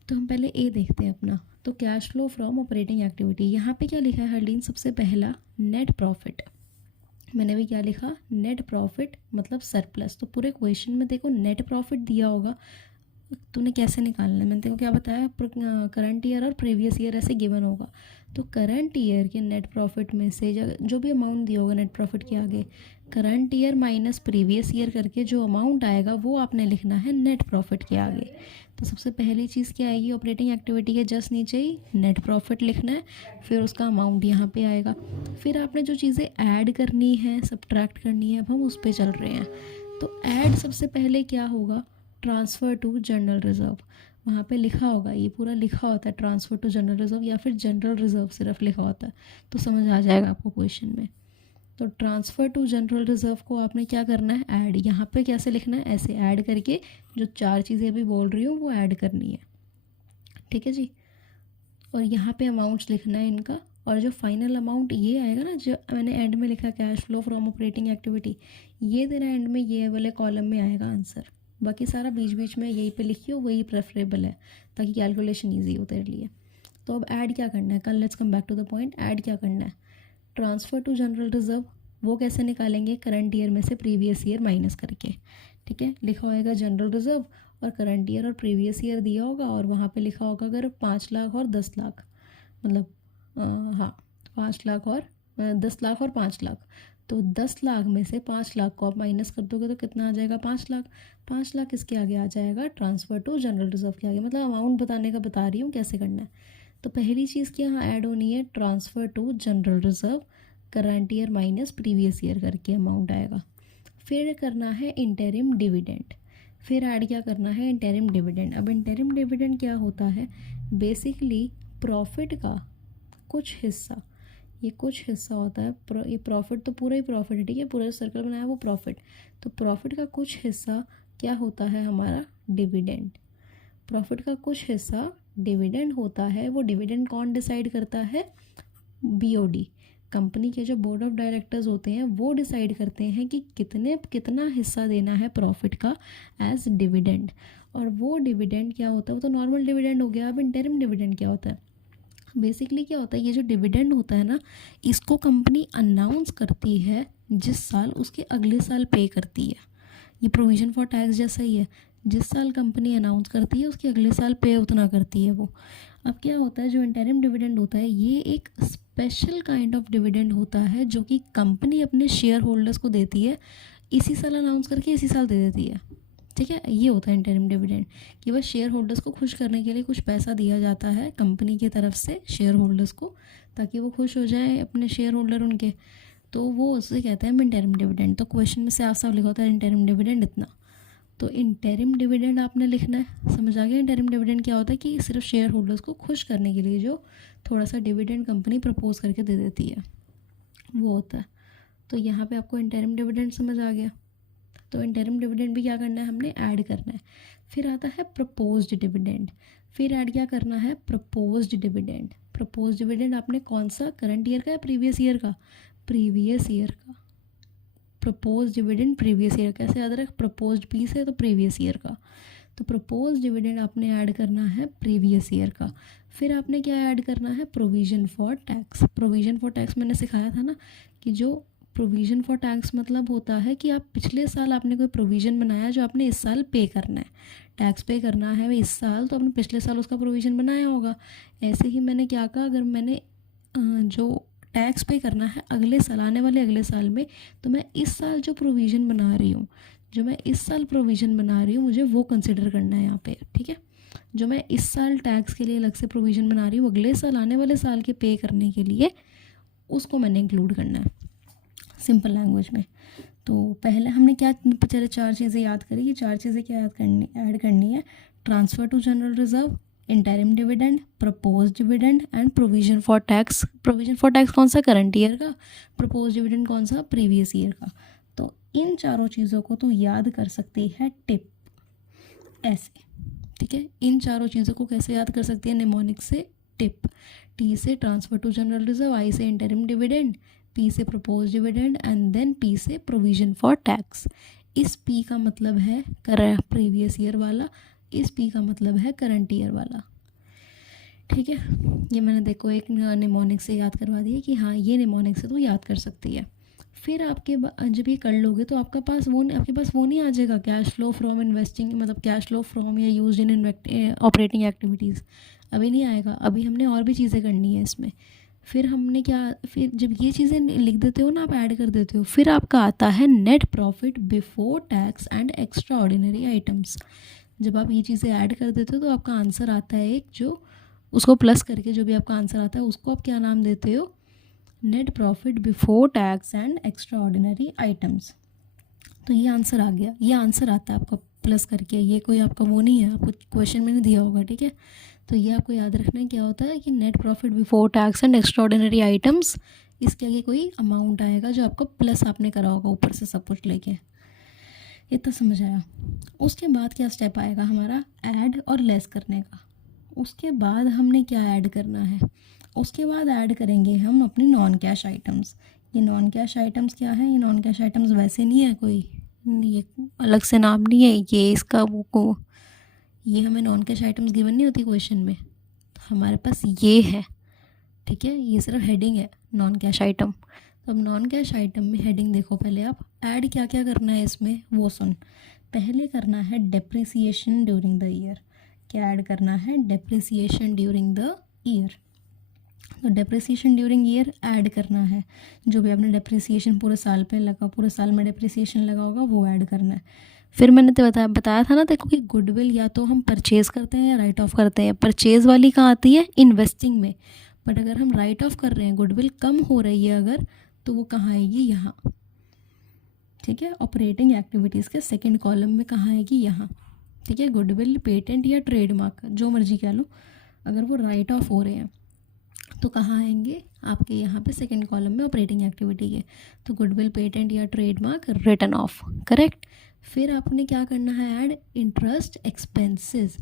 तो हम पहले A देखते हैं अपना। तो cash flow from operating activity, यहाँ पे क्या लिखा है हरलीन, सबसे पहला नेट प्रॉफिट। मैंने भी क्या लिखा, नेट प्रॉफिट मतलब सरप्लस। तो पूरे क्वेश्चन में देखो नेट प्रॉफिट दिया होगा, तूने कैसे निकालना है, मैंने तेको क्या बताया, करंट ईयर और प्रीवियस ईयर ऐसे गिवन होगा। तो करंट ईयर के नेट प्रॉफिट में से जो भी अमाउंट दिया होगा नेट प्रॉफिट के आगे, current year minus previous year करके जो अमाउंट आएगा वो आपने लिखना है नेट प्रॉफिट के आगे। तो सबसे पहली चीज़ क्या आएगी, ऑपरेटिंग एक्टिविटी के जस्ट नीचे ही नेट प्रॉफिट लिखना है, फिर उसका अमाउंट यहाँ पे आएगा। फिर आपने जो चीज़ें ऐड करनी है, सब्ट्रैक्ट करनी है, अब हम उस पर चल रहे हैं। तो ऐड सबसे पहले क्या होगा, ट्रांसफ़र टू जनरल रिज़र्व। वहाँ पे लिखा होगा, ये पूरा लिखा होता है ट्रांसफ़र टू जनरल रिज़र्व, या फिर जनरल रिज़र्व सिर्फ लिखा होता है, तो समझ आ जाएगा आपको क्वेश्चन में। तो ट्रांसफ़र टू जनरल रिज़र्व को आपने क्या करना है, ऐड। यहाँ पे कैसे लिखना है, ऐसे ऐड करके जो 4 चीज़ें अभी बोल रही हूँ वो ऐड करनी है, ठीक है जी। और यहाँ पे अमाउंट्स लिखना है इनका, और जो फाइनल अमाउंट ये आएगा ना, जो मैंने एंड में लिखा cash flow from operating activity, ये तेरा एंड में ये वाले कॉलम में आएगा आंसर। बाकी सारा बीच बीच में यहीं पे लिखियो, वही प्रेफरेबल है ताकि कैलकुलेशन ईजी हो तेरे लिए। तो अब ऐड क्या करना है, कल let's come back to the point. Add क्या करना है, ट्रांसफ़र टू जनरल रिज़र्व, वो कैसे निकालेंगे, करंट ईयर में से प्रीवियस ईयर माइनस करके, ठीक है। लिखा होएगा जनरल रिज़र्व और करंट ईयर और प्रीवियस ईयर दिया होगा, और वहाँ पे लिखा होगा अगर 5 लाख और 10 लाख, मतलब हाँ 5 लाख और 10 लाख और 5 लाख। तो 10 लाख में से 5 लाख को आप माइनस कर दोगे तो कितना आ जाएगा, 5 लाख। 5 लाख किसके आगे आ जाएगा, ट्रांसफ़र टू जनरल रिज़र्व के आगे, मतलब अमाउंट बताने का बता रही हूँ कैसे करना है। तो पहली चीज़ क्या यहाँ ऐड होनी है, transfer to general reserve, current year minus previous year करके अमाउंट आएगा। फिर करना है इंटरिम डिविडेंड। फिर ऐड क्या करना है, इंटरिम डिविडेंड। अब इंटरिम डिविडेंड क्या होता है, बेसिकली प्रॉफिट का कुछ हिस्सा, ये कुछ हिस्सा होता है। ये प्रॉफिट तो पूरा ही प्रॉफिट है, ठीक है, पूरा जो सर्कल बनाया है वो प्रॉफिट। तो प्रॉफिट का कुछ हिस्सा क्या होता है हमारा, डिविडेंड। प्रॉफिट का कुछ हिस्सा डिविडेंड होता है। वो डिविडेंड कौन डिसाइड करता है, बीओडी, कंपनी के जो बोर्ड ऑफ डायरेक्टर्स होते हैं वो डिसाइड करते हैं कि कितना हिस्सा देना है प्रॉफिट का एज डिविडेंड। और वो डिविडेंड क्या होता है, वो तो नॉर्मल डिविडेंड हो गया। अब इंटरिम डिविडेंड क्या होता है, बेसिकली क्या होता है, ये जो डिविडेंड होता है ना, इसको कंपनी अनाउंस करती है जिस साल, उसके अगले साल पे करती है। ये प्रोविज़न फॉर टैक्स जैसा ही है, जिस साल कंपनी अनाउंस करती है उसके अगले साल पे उतना करती है वो। अब क्या होता है, जो इंटरिम डिविडेंड होता है ये एक स्पेशल काइंड ऑफ डिविडेंड होता है जो कि कंपनी अपने शेयर होल्डर्स को देती है, इसी साल अनाउंस करके इसी साल दे देती है, ठीक है। ये होता है इंटरिम डिविडेंड, कि बस शेयर होल्डर्स को खुश करने के लिए कुछ पैसा दिया जाता है कंपनी की तरफ से शेयर होल्डर्स को, ताकि वो खुश हो जाए अपने शेयर होल्डर उनके, तो वो उससे कहते हैं इंटरिम डिविडेंड। तो क्वेश्चन में से साफ साफ लिखा होता है इंटरिम डिविडेंड इतना। तो इंटरिम डिविडेंड आपने लिखना है, समझ आ गया इंटरिम डिविडेंड क्या होता है, कि सिर्फ शेयर होल्डर्स को खुश करने के लिए जो थोड़ा सा डिविडेंड कंपनी प्रपोज करके दे देती है वो होता है। तो यहाँ पे आपको इंटरिम डिविडेंड समझ आ गया। तो इंटरिम डिविडेंड भी क्या करना है, हमने ऐड करना है। फिर आता है प्रपोज्ड डिविडेंड। फिर ऐड क्या करना है, प्रपोज्ड डिविडेंड। प्रपोज्ड डिविडेंड आपने कौन सा, करंट ईयर का या प्रीवियस ईयर का, प्रीवियस ईयर का। प्रपोज डिविडेंड प्रीवियस ईयर, कैसे याद रख, प्रपोज्ड पी से तो प्रीवियस ईयर का। तो प्रपोज डिविडेंड आपने ऐड करना है प्रीवियस ईयर का। फिर आपने क्या ऐड करना है, provision for tax. Provision for tax मैंने सिखाया था ना, कि जो प्रोविज़न फॉर टैक्स मतलब होता है कि आप पिछले साल आपने कोई प्रोविज़न बनाया जो आपने इस साल पे करना है, टैक्स पे करना है इस साल, तो आपने पिछले साल उसका प्रोविज़न बनाया होगा। ऐसे ही मैंने क्या कहा, अगर मैंने जो टैक्स पे करना है अगले साल, आने वाले अगले साल में, तो मैं इस साल जो प्रोविज़न बना रही हूँ, जो मैं इस साल प्रोविज़न बना रही हूँ मुझे वो कंसिडर करना है यहाँ पे, ठीक है। जो मैं इस साल टैक्स के लिए अलग से प्रोविज़न बना रही हूँ अगले साल आने वाले साल के पे करने के लिए, उसको मैंने इंक्लूड करना है सिंपल लैंग्वेज में। तो पहले हमने क्या, पहले 4 चीज़ें याद करी, कि 4 चीज़ें क्या याद करनी, ऐड करनी है, transfer to general reserve, interim dividend, propose dividend and provision for tax. Provision for tax कौन सा, करंट ईयर का। प्रपोज डिविडेंड कौन सा, प्रीवियस ईयर का। तो इन चारों चीज़ों को तो याद कर सकती है टिप ऐसे, ठीक है। इन चारों चीज़ों को कैसे याद कर सकती है, निमोनिक से टिप, टी से transfer to general reserve, I से इंटरिम डिविडेंड, पी से propose dividend and then P से प्रोविज़न फॉर टैक्स। इस पी का मतलब है प्रीवियस ईयर वाला, इस पी का मतलब है करंट ईयर वाला, ठीक है। ये मैंने देखो एक निमोनिक से याद करवा दिया कि हाँ ये निमोनिक से तो याद कर सकती है। फिर आपके जब ये कर लोगे तो आपके पास वो नहीं आ जाएगा कैश फ्लो फ्रॉम इन्वेस्टिंग, मतलब कैश फ्लो फ्रॉम या यूज इन ऑपरेटिंग एक्टिविटीज़, अभी नहीं आएगा। अभी हमने और भी चीज़ें करनी है इसमें। फिर हमने क्या, फिर जब ये चीज़ें लिख देते हो ना, आप ऐड कर देते हो, फिर आपका आता है net profit before tax and extra ordinary items. जब आप ये चीज़ें ऐड कर देते हो तो आपका आंसर आता है एक, जो उसको प्लस करके जो भी आपका आंसर आता है उसको आप क्या नाम देते हो, net profit before tax and extra ordinary items. तो ये आंसर आ गया, ये आंसर आता है आपका प्लस करके, ये कोई आपका वो नहीं है, आपको क्वेश्चन में नहीं दिया होगा, ठीक है। तो ये आपको याद रखना है क्या होता है, कि net profit before tax and extra ordinary items, इसके आगे कोई अमाउंट आएगा जो आपको प्लस आपने करा होगा ऊपर से सब कुछ लेके। इतना समझ आया। उसके बाद क्या स्टेप आएगा हमारा, ऐड और लेस करने का। उसके बाद हमने क्या ऐड करना है, उसके बाद ऐड करेंगे हम अपने नॉन कैश आइटम्स। ये नॉन कैश आइटम्स क्या है, ये नॉन कैश आइटम्स वैसे नहीं है कोई, ये अलग से नाम नहीं है, ये इसका वो को, ये हमें नॉन कैश आइटम्स गिवन नहीं होती क्वेश्चन में, हमारे पास ये है, ठीक है। ये सिर्फ हेडिंग है नॉन कैश आइटम। तो अब नॉन कैश आइटम में हेडिंग देखो पहले आप, ऐड क्या क्या करना है इसमें वो सुन। पहले करना है डेप्रिसिएशन ड्यूरिंग द ईयर। क्या ऐड करना है, डेप्रिसिएशन ड्यूरिंग द ईयर। तो डेप्रिसिएशन ड्यूरिंग ईयर ऐड करना है, जो भी आपने डेप्रिसिएशन पूरे साल पे लगा, पूरे साल में डेप्रिसिएशन लगा होगा वो ऐड करना है। फिर मैंने तो बताया था ना देखो, कि गुडविल या तो हम परचेज़ करते हैं या राइट ऑफ करते हैं। परचेज़ वाली कहाँ आती है, इन्वेस्टिंग में, बट अगर हम राइट ऑफ कर रहे हैं, गुडविल कम हो रही है अगर, तो वो कहाँ आएगी, यहाँ, ठीक है। ऑपरेटिंग एक्टिविटीज़ के सेकंड कॉलम में कहाँ आएगी, यहाँ, ठीक है। गुडविल, पेटेंट या ट्रेडमार्क जो मर्जी कह लो, अगर वो राइट ऑफ हो रहे हैं तो कहाँ आएंगे आपके यहाँ पे सेकंड कॉलम में ऑपरेटिंग एक्टिविटी के। तो गुडविल, पेटेंट या ट्रेडमार्क रिटन ऑफ, करेक्ट। फिर आपने क्या करना है, add interest expenses.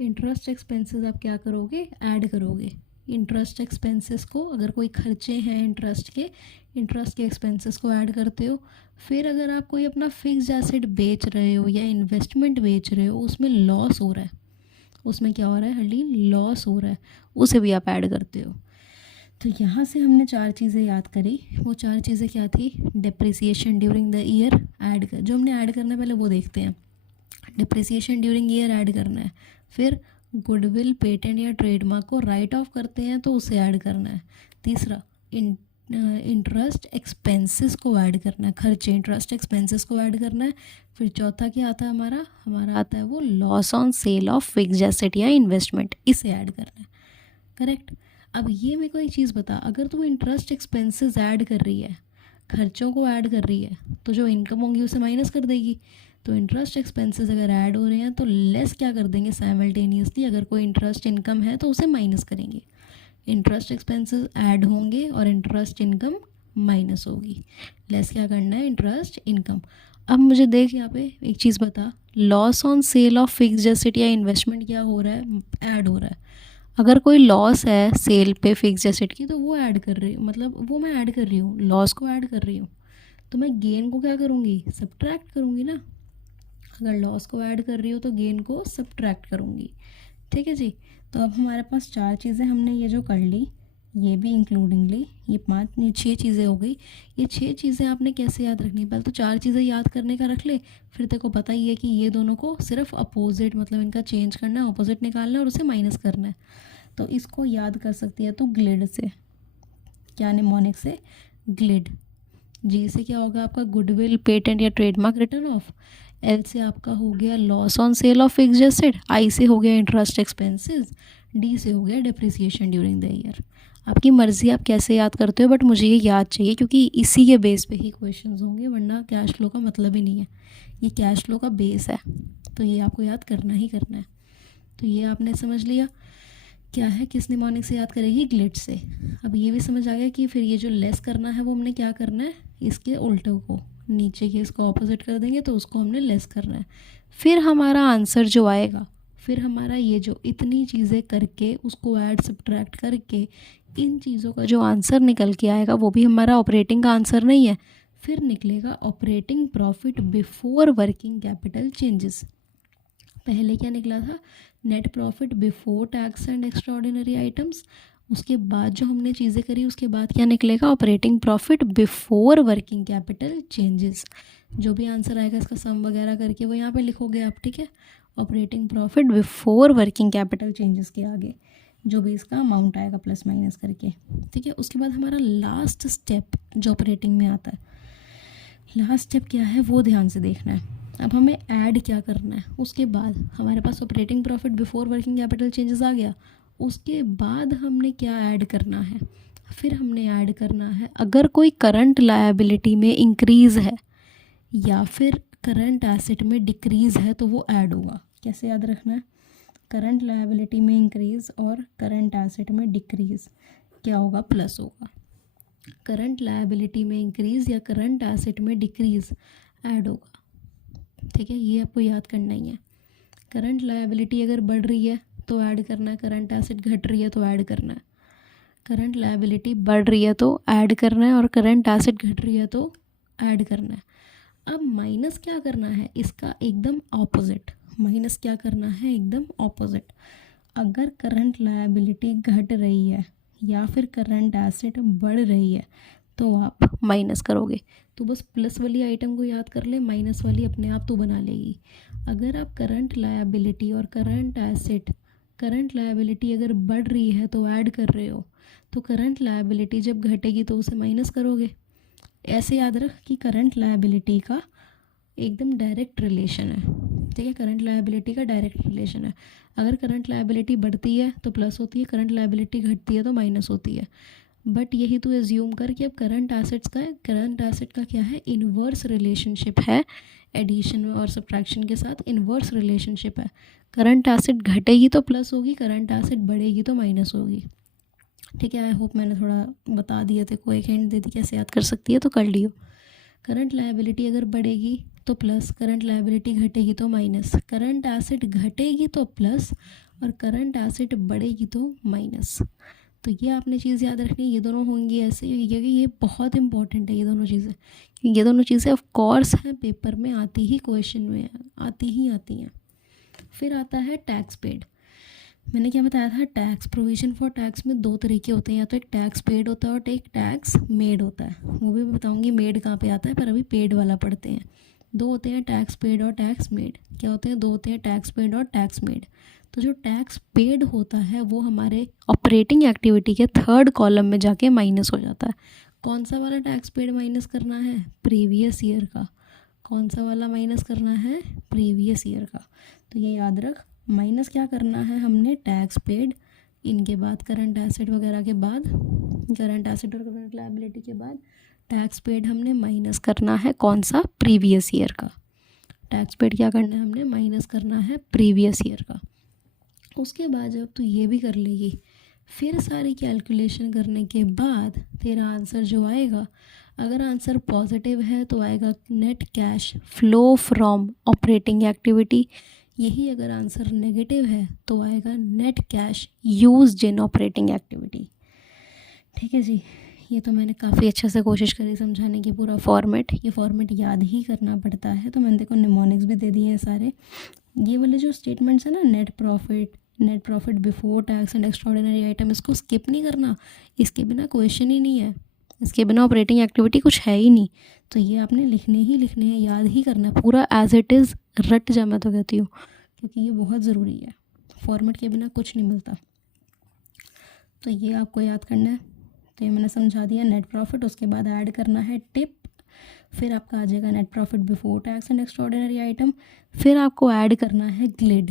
Interest expenses आप क्या करोगे, ऐड करोगे। इंटरेस्ट एक्सपेंसेस को, अगर कोई खर्चे हैं इंटरेस्ट के एक्सपेंसेस को ऐड करते हो। फिर अगर आप कोई अपना फिक्स्ड एसेट बेच रहे हो या इन्वेस्टमेंट बेच रहे हो, उसमें लॉस हो रहा है, उसमें क्या हो रहा है, हल्दी लॉस हो रहा है, उसे भी आप ऐड करते हो। तो यहाँ से हमने 4 चीज़ें याद करी। वो 4 चीज़ें क्या थी, depreciation during the year add कर, जो हमने ऐड करना है पहले वो देखते हैं। डिप्रिसिएशन ड्यूरिंग ईयर ऐड करना है। फिर गुडविल, पेटेंट या ट्रेडमार्क को राइट ऑफ करते हैं तो उसे ऐड करना है। तीसरा, इंटरेस्ट एक्सपेंसेस को ऐड करना है, खर्चे इंटरेस्ट एक्सपेंसेस को ऐड करना है। फिर चौथा क्या आता है हमारा आता है वो loss on sale of fixed asset या इन्वेस्टमेंट, इसे ऐड करना है, करेक्ट। अब ये मेरे को एक चीज़ बता, अगर तू इंटरेस्ट एक्सपेंसेस ऐड कर रही है, खर्चों को ऐड कर रही है, तो जो इनकम होंगी उसे माइनस कर देगी। तो इंटरेस्ट एक्सपेंसेस अगर ऐड हो रहे हैं तो लेस क्या कर देंगे साइमल्टेनियसली, अगर कोई इंटरेस्ट इनकम है तो उसे माइनस करेंगे। इंटरेस्ट एक्सपेंसेस ऐड होंगे और इंटरेस्ट इनकम माइनस होगी। लेस क्या करना है, इंटरेस्ट इनकम। अब मुझे देख यहाँ पे एक चीज़ बता, loss on sale of fixed asset या इन्वेस्टमेंट क्या हो रहा है, ऐड हो रहा है। अगर कोई लॉस है सेल पे फिक्स्ड एसेट की तो वो ऐड कर रही हूँ, मतलब वो मैं ऐड कर रही हूँ, लॉस को ऐड कर रही हूँ। तो मैं गेन को क्या करूँगी, सब्ट्रैक्ट करूँगी ना। अगर लॉस को ऐड कर रही हूँ तो गेन को सब्ट्रैक्ट करूँगी, ठीक है जी। तो अब हमारे पास 4 चीज़ें हमने ये जो कर ली, ये भी इंक्लूडिंगली, ये 6 चीज़ें हो गई। ये 6 चीज़ें आपने कैसे याद रखनी, पहले तो 4 चीज़ें याद करने का रख ले। फिर तेरे को पता ही है कि ये दोनों को सिर्फ अपोजिट, मतलब इनका चेंज करना है, अपोजिट निकालना है और उसे माइनस करना है। तो इसको याद कर सकती है तो ग्लिड से, क्या निमोनिक से, ग्लिड। जी से क्या होगा आपका, गुडविल, पेटेंट या ट्रेडमार्क रिटर्न ऑफ। एल से आपका हो गया loss on sale of fixed asset. I से हो गया इंटरेस्ट एक्सपेंसेस। डी से हो गया डिप्रिसिएशन ड्यूरिंग द ईयर। आपकी मर्ज़ी आप कैसे याद करते हो, बट मुझे ये याद चाहिए क्योंकि इसी के बेस पे ही क्वेश्चंस होंगे, वरना कैश फ्लो का मतलब ही नहीं है। ये कैश फ्लो का बेस है, तो ये आपको याद करना ही करना है। तो ये आपने समझ लिया क्या है, किस निमोनिक से याद करेगी, ग्लिड से। अब ये भी समझ आ गया कि फिर ये जो लेस करना है वो हमने क्या करना है, इसके उल्टे को, नीचे के इसको ऑपोजिट कर देंगे तो उसको हमने लेस करना है। फिर हमारा आंसर जो आएगा, फिर हमारा ये जो इतनी चीज़ें करके उसको ऐड सब्ट्रैक्ट करके इन चीज़ों का जो आंसर निकल के आएगा वो भी हमारा ऑपरेटिंग का आंसर नहीं है, फिर निकलेगा operating profit before working capital changes. पहले क्या निकला था, net profit before tax and extraordinary items. उसके बाद जो हमने चीज़ें करी उसके बाद क्या निकलेगा, operating profit before working capital changes. जो भी आंसर आएगा इसका सम वगैरह करके वो यहाँ पे लिखोगे आप, ठीक है। Operating profit before working capital changes के आगे जो भी इसका अमाउंट आएगा प्लस माइनस करके, ठीक है। उसके बाद हमारा लास्ट स्टेप जो ऑपरेटिंग में आता है, लास्ट स्टेप क्या है वो ध्यान से देखना है। अब हमें ऐड क्या करना है, उसके बाद हमारे पास operating profit before working capital changes आ गया। उसके बाद हमने क्या ऐड करना है, फिर हमने ऐड करना है अगर कोई करंट लायबिलिटी में इंक्रीज़ है या फिर करंट एसेट में डिक्रीज़ है तो वो ऐड होगा। कैसे याद रखना है, करंट लायबिलिटी में इंक्रीज़ और करंट एसेट में डिक्रीज़ क्या होगा, प्लस होगा। करंट लायबिलिटी में इंक्रीज़ या करंट एसेट में डिक्रीज़ ऐड होगा, ठीक है। ये आपको याद करना ही है। करंट लायबिलिटी अगर बढ़ रही है तो ऐड करना है, करंट एसेट घट रही है तो ऐड करना है। करंट लायबिलिटी बढ़ रही है तो ऐड करना है और करंट एसेट घट रही है तो ऐड करना है। अब माइनस क्या करना है, इसका एकदम ऑपोजिट। माइनस क्या करना है, एकदम ऑपोजिट। अगर करंट लायबिलिटी घट रही है या फिर करंट एसेट बढ़ रही है तो आप माइनस करोगे। तो बस प्लस वाली आइटम को याद कर ले, माइनस वाली अपने आप तो बना लेगी। अगर आप करंट लायबिलिटी और करंट एसेट, करंट लायबिलिटी अगर बढ़ रही है तो ऐड कर रहे हो, तो करंट लायबिलिटी जब घटेगी तो उसे माइनस करोगे। ऐसे याद रख कि करंट लायबिलिटी का एकदम डायरेक्ट रिलेशन है, ठीक है। करंट लायबिलिटी का डायरेक्ट रिलेशन है। अगर करंट लायबिलिटी बढ़ती है तो प्लस होती है, करंट लायबिलिटी घटती है तो माइनस होती है। बट यही तो एज्यूम कर कि अब करंट एसेट्स का है, करंट एसेट का क्या है, इन्वर्स रिलेशनशिप है। एडिशन और सब्ट्रैक्शन के साथ इन्वर्स रिलेशनशिप है। करंट एसेट घटेगी तो प्लस होगी, करंट एसेट बढ़ेगी तो माइनस होगी। ठीक है, आई होप मैंने थोड़ा बता दिया थे, कोई हिंट दे दी कैसे याद कर सकती है तो कर लियो। करंट लायबिलिटी अगर बढ़ेगी तो प्लस, करंट लायबिलिटी घटेगी तो माइनस, करंट एसेट घटेगी तो प्लस और करंट एसेट बढ़ेगी तो माइनस। तो ये आपने चीज़ याद रखनी है, ये दोनों होंगी ऐसे, क्योंकि ये बहुत इंपॉर्टेंट है ये दोनों चीज़ें। ये दोनों चीज़ें ऑफ कोर्स हैं, पेपर में आती ही, क्वेश्चन में आती हैं। फिर आता है टैक्स पेड। मैंने क्या बताया था, टैक्स प्रोविजन फॉर टैक्स में दो तरीके होते हैं, या तो एक टैक्स पेड होता है और एक टैक्स मेड होता है। वो भी बताऊंगी मेड कहाँ पे आता है, पर अभी पेड वाला पढ़ते हैं। दो होते हैं टैक्स पेड और टैक्स मेड। क्या होते हैं, दो होते हैं टैक्स पेड और टैक्स मेड। तो जो टैक्स पेड होता है वो हमारे ऑपरेटिंग एक्टिविटी के थर्ड कॉलम में जाके माइनस हो जाता है। कौन सा वाला टैक्स पेड माइनस करना है, प्रीवियस ईयर का। कौन सा वाला माइनस करना है, प्रीवियस ईयर का। तो ये याद रख, माइनस क्या करना है हमने, टैक्स पेड, इनके बाद करंट एसेट वगैरह के बाद, करंट एसेट और करंट लायबिलिटी के बाद टैक्स पेड हमने माइनस करना है कौन सा, प्रीवियस ईयर का। टैक्स पेड क्या करना है हमने, माइनस करना है प्रीवियस ईयर का। उसके बाद जब तू ये भी कर लेगी, फिर सारी कैलकुलेशन करने के बाद तेरा आंसर जो आएगा, अगर आंसर पॉजिटिव है तो आएगा net cash flow from operating activity. यही अगर आंसर नेगेटिव है तो आएगा नेट कैश यूज्ड इन ऑपरेटिंग एक्टिविटी। ठीक है जी, ये तो मैंने काफ़ी अच्छे से कोशिश करी समझाने की, पूरा फॉर्मेट, ये फॉर्मेट याद ही करना पड़ता है। तो मैंने देखो निमोनिक्स भी दे दिए हैं सारे। ये वाले जो स्टेटमेंट्स हैं ना, net profit before tax and extraordinary item, इसको स्किप नहीं करना, इसके बिना क्वेश्चन ही नहीं है, इसके बिना ऑपरेटिंग एक्टिविटी कुछ है ही नहीं। तो ये आपने लिखने हैं, याद ही करना है पूरा एज इट इज़, रट जा मैं तो कहती हूँ, क्योंकि ये बहुत ज़रूरी है, फॉर्मेट के बिना कुछ नहीं मिलता। तो ये आपको याद करना है। तो ये मैंने समझा दिया, नेट प्रॉफिट, उसके बाद ऐड करना है टिप, फिर आपका आ जाएगा net profit before tax and extraordinary item, फिर आपको ऐड करना है ग्लिड,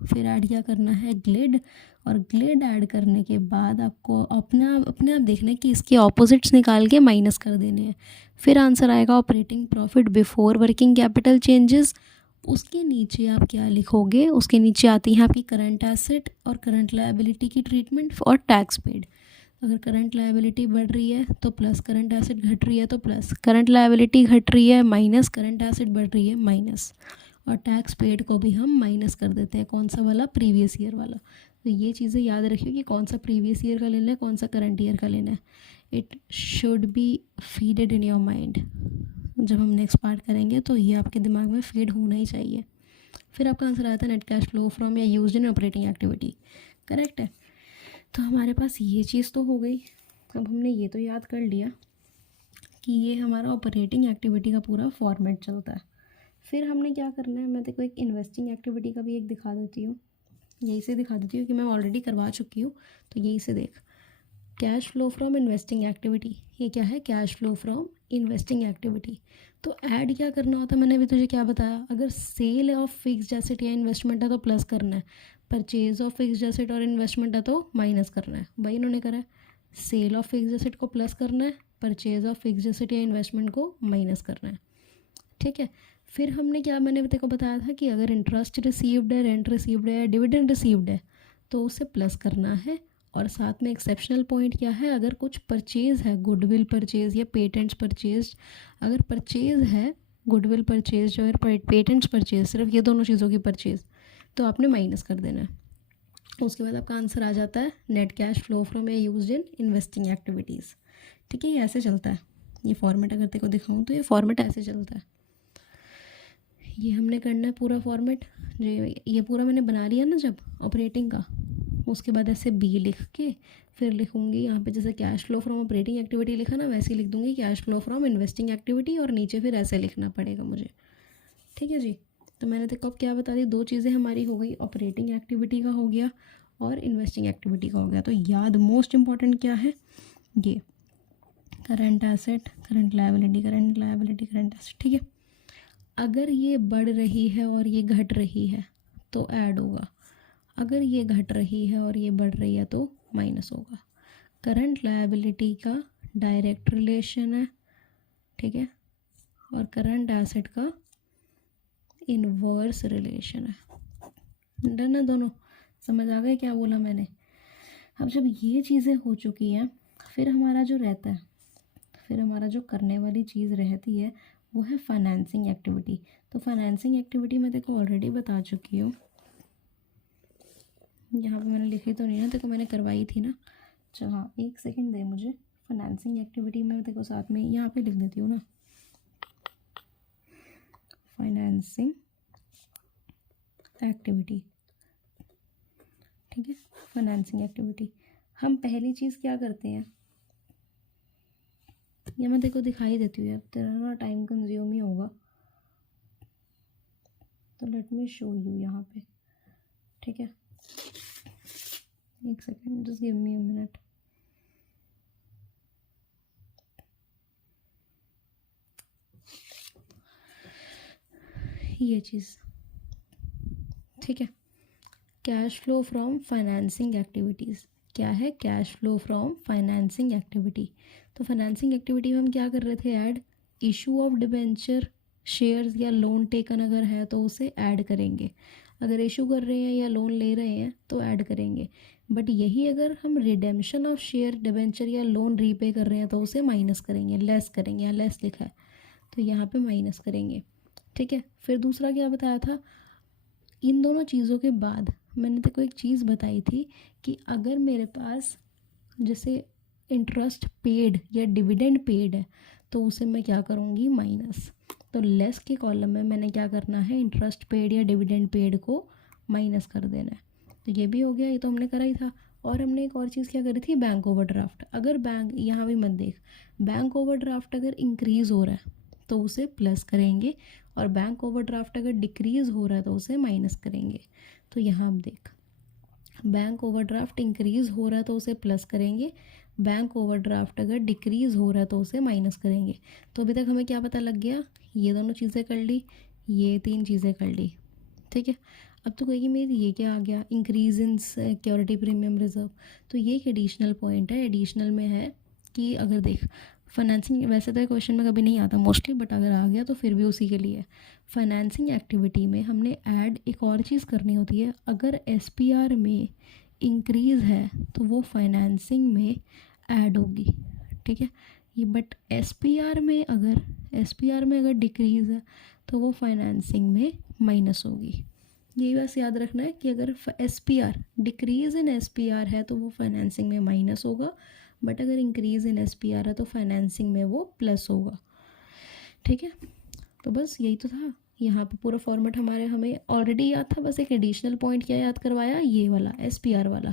फिर ऐड क्या करना है, ग्लिड। और ग्लिड ऐड करने के बाद आपको अपने आप देखना है कि इसके ऑपोजिट्स निकाल के माइनस कर देने हैं। फिर आंसर आएगा operating profit before working capital changes. उसके नीचे आप क्या लिखोगे, उसके नीचे आती है आपकी करंट एसेट और करंट लायबिलिटी की ट्रीटमेंट और टैक्स पेड। अगर करंट लायबिलिटी बढ़ रही है तो प्लस, करंट एसेट घट रही है तो प्लस, करंट लायबिलिटी घट रही है माइनस, करंट एसेट बढ़ रही है माइनस। और टैक्स पेड को भी हम माइनस कर देते हैं, कौन सा वाला, प्रीवियस ईयर वाला। तो ये चीज़ें याद रखिए कि कौन सा प्रीवियस ईयर का लेना है, कौन सा करंट ईयर का लेना है। It should be feeded in your mind. जब हम नेक्स्ट पार्ट करेंगे तो ये आपके दिमाग में फीड होना ही चाहिए। फिर आपका आंसर आता है नेट कैश फ्लो फ्रॉम या used in operating activity, correct है। तो हमारे पास ये चीज़ तो हो गई। अब हमने ये तो याद कर लिया कि ये हमारा ऑपरेटिंग एक्टिविटी का पूरा फॉर्मेट चलता है। फिर हमने क्या करना है, मैं देखो एक इन्वेस्टिंग एक्टिविटी का भी एक दिखा देती हूँ, यही से दिखा देती हूँ कि मैं ऑलरेडी करवा चुकी हूँ। तो यही से देख, cash flow from investing activity, ये क्या है, cash flow from investing activity. तो ऐड क्या करना होता है, मैंने अभी तुझे क्या बताया, अगर सेल ऑफ फिक्स्ड एसेट या इन्वेस्टमेंट है तो प्लस करना है, परचेज ऑफ फिक्स्ड एसेट और इन्वेस्टमेंट है तो माइनस करना है। वही इन्होंने करा है, सेल ऑफ फिक्स्ड एसेट को प्लस करना है, परचेज ऑफ फिक्स्ड एसेट या इन्वेस्टमेंट को माइनस करना है। ठीक है, फिर हमने क्या, मैंने तेरे को बताया था कि अगर इंटरेस्ट रिसीव्ड है, रेंट रिसीव्ड है, डिविडेंड रिसीव्ड है तो उसे प्लस करना है। और साथ में एक्सेप्शनल पॉइंट क्या है, अगर कुछ परचेज़ है, गुडविल परचेज या पेटेंट्स परचेज, अगर परचेज़ है, गुडविल परचेज और पेटेंट्स परचेज, सिर्फ ये दोनों चीज़ों की परचेज़, तो आपने माइनस कर देना है। उसके बाद आपका आंसर आ जाता है नेट कैश फ्लो फ्रॉम या यूज्ड इन इन्वेस्टिंग एक्टिविटीज़। ठीक है, ये ऐसे चलता है, ये फॉर्मेट अगर तेरे को दिखाऊँ तो ये फॉर्मेट ऐसे चलता है। ये हमने करना है पूरा फॉर्मेट, ये पूरा मैंने बना लिया ना जब ऑपरेटिंग का, उसके बाद ऐसे बी लिख के फिर लिखूंगी यहाँ पे, जैसे cash flow from operating activity लिखा ना, वैसे ही लिख दूंगी cash flow from investing activity, और नीचे फिर ऐसे लिखना पड़ेगा मुझे। ठीक है जी, तो मैंने देखो अब क्या बता दी, दो चीज़ें हमारी हो गई, ऑपरेटिंग एक्टिविटी का हो गया और इन्वेस्टिंग एक्टिविटी का हो गया। तो याद मोस्ट इम्पॉर्टेंट क्या है, ये current asset, current liability, current liability, current asset. ठीक है, अगर ये बढ़ रही है और ये घट रही है तो ऐड होगा, अगर ये घट रही है और ये बढ़ रही है तो माइनस होगा। करंट लायबिलिटी का डायरेक्ट रिलेशन है, ठीक है, और करंट एसेट का इनवर्स रिलेशन है। डन है दोनों, समझ आ गए क्या बोला मैंने। अब जब ये चीज़ें हो चुकी हैं, फिर हमारा जो रहता है, फिर हमारा जो करने वाली चीज़ रहती है वो है फाइनेंसिंग एक्टिविटी। तो फाइनेंसिंग एक्टिविटी मैं देखो ऑलरेडी बता चुकी हूँ, यहाँ पे मैंने लिखी तो नहीं ना, देखो मैंने करवाई थी ना। अच्छा हाँ, एक सेकंड दे मुझे। फाइनेंसिंग एक्टिविटी में देखो साथ में यहाँ पे लिख देती हूँ ना, फाइनेंसिंग एक्टिविटी। ठीक है, फाइनेंसिंग एक्टिविटी हम पहली चीज़ क्या करते हैं, ये मैं देखो दिखाई देती हूँ यार, तेरा ना टाइम कंज्यूम ही होगा, तो लेट मी शो यू यहाँ पे। ठीक है, एक second, just give me a minute. ये चीज़ ठीक है, cash flow from financing activities. क्या है? Cash flow from financing activity. तो फाइनेंसिंग एक्टिविटी में हम क्या कर रहे थे, add issue of debenture, shares या लोन टेकन अगर है तो उसे ऐड करेंगे, अगर इशू कर रहे हैं या लोन ले रहे हैं तो ऐड करेंगे। बट यही अगर हम रिडेम्पशन ऑफ शेयर, डिबेंचर या लोन रीपे कर रहे हैं तो उसे माइनस करेंगे, लेस करेंगे, यहाँ लेस लिखा है तो यहाँ पे माइनस करेंगे। ठीक है, फिर दूसरा क्या बताया था, इन दोनों चीज़ों के बाद मैंने तेको एक चीज़ बताई थी कि अगर मेरे पास जैसे इंटरेस्ट पेड या डिविडेंड पेड है तो उसे मैं क्या करूँगी, माइनस। तो लेस के कॉलम में मैंने क्या करना है, इंटरेस्ट पेड या डिविडेंड पेड को माइनस कर देना है। तो ये भी हो गया, ये तो हमने करा ही था। और हमने एक और चीज़ क्या करी थी, बैंक ओवरड्राफ्ट। अगर बैंक, यहाँ भी मत देख, बैंक ओवरड्राफ्ट अगर इंक्रीज़ हो रहा है तो उसे प्लस करेंगे, और बैंक ओवरड्राफ्ट अगर डिक्रीज़ हो रहा है तो उसे माइनस करेंगे। तो यहाँ आप देख, बैंक ओवरड्राफ्ट इंक्रीज़ हो रहा है तो उसे प्लस करेंगे, बैंक ओवरड्राफ्ट अगर डिक्रीज़ हो रहा है तो उसे माइनस करेंगे। तो अभी तक हमें क्या पता लग गया, ये दोनों चीज़ें कर ली, ये तीन चीज़ें कर ली। ठीक है, अब तो कहेगी मेरी ये क्या आ गया, increase in security premium reserve. तो ये एक एडिशनल पॉइंट है, एडिशनल में है कि अगर देख फाइनेंसिंग, वैसे तो क्वेश्चन में कभी नहीं आता मोस्टली, बट अगर आ गया तो फिर भी उसी के लिए। फाइनेंसिंग एक्टिविटी में हमने ऐड एक और चीज़ करनी होती है, अगर एसपीआर में इंक्रीज़ है तो वो फाइनेंसिंग में ऐड होगी। ठीक है, ये बट एसपीआर में अगर डिक्रीज़ है तो वो फाइनेंसिंग में माइनस होगी। यही बस याद रखना है कि अगर एसपीआर, डिक्रीज़ इन एसपीआर है तो वो फाइनेंसिंग में माइनस होगा, बट अगर इंक्रीज़ इन एसपीआर है तो फाइनेंसिंग में वो प्लस होगा। ठीक है, तो बस यही तो था, यहाँ पे पूरा फॉर्मेट हमें ऑलरेडी याद था, बस एक एडिशनल पॉइंट क्या याद करवाया, ये वाला एसपीआर वाला,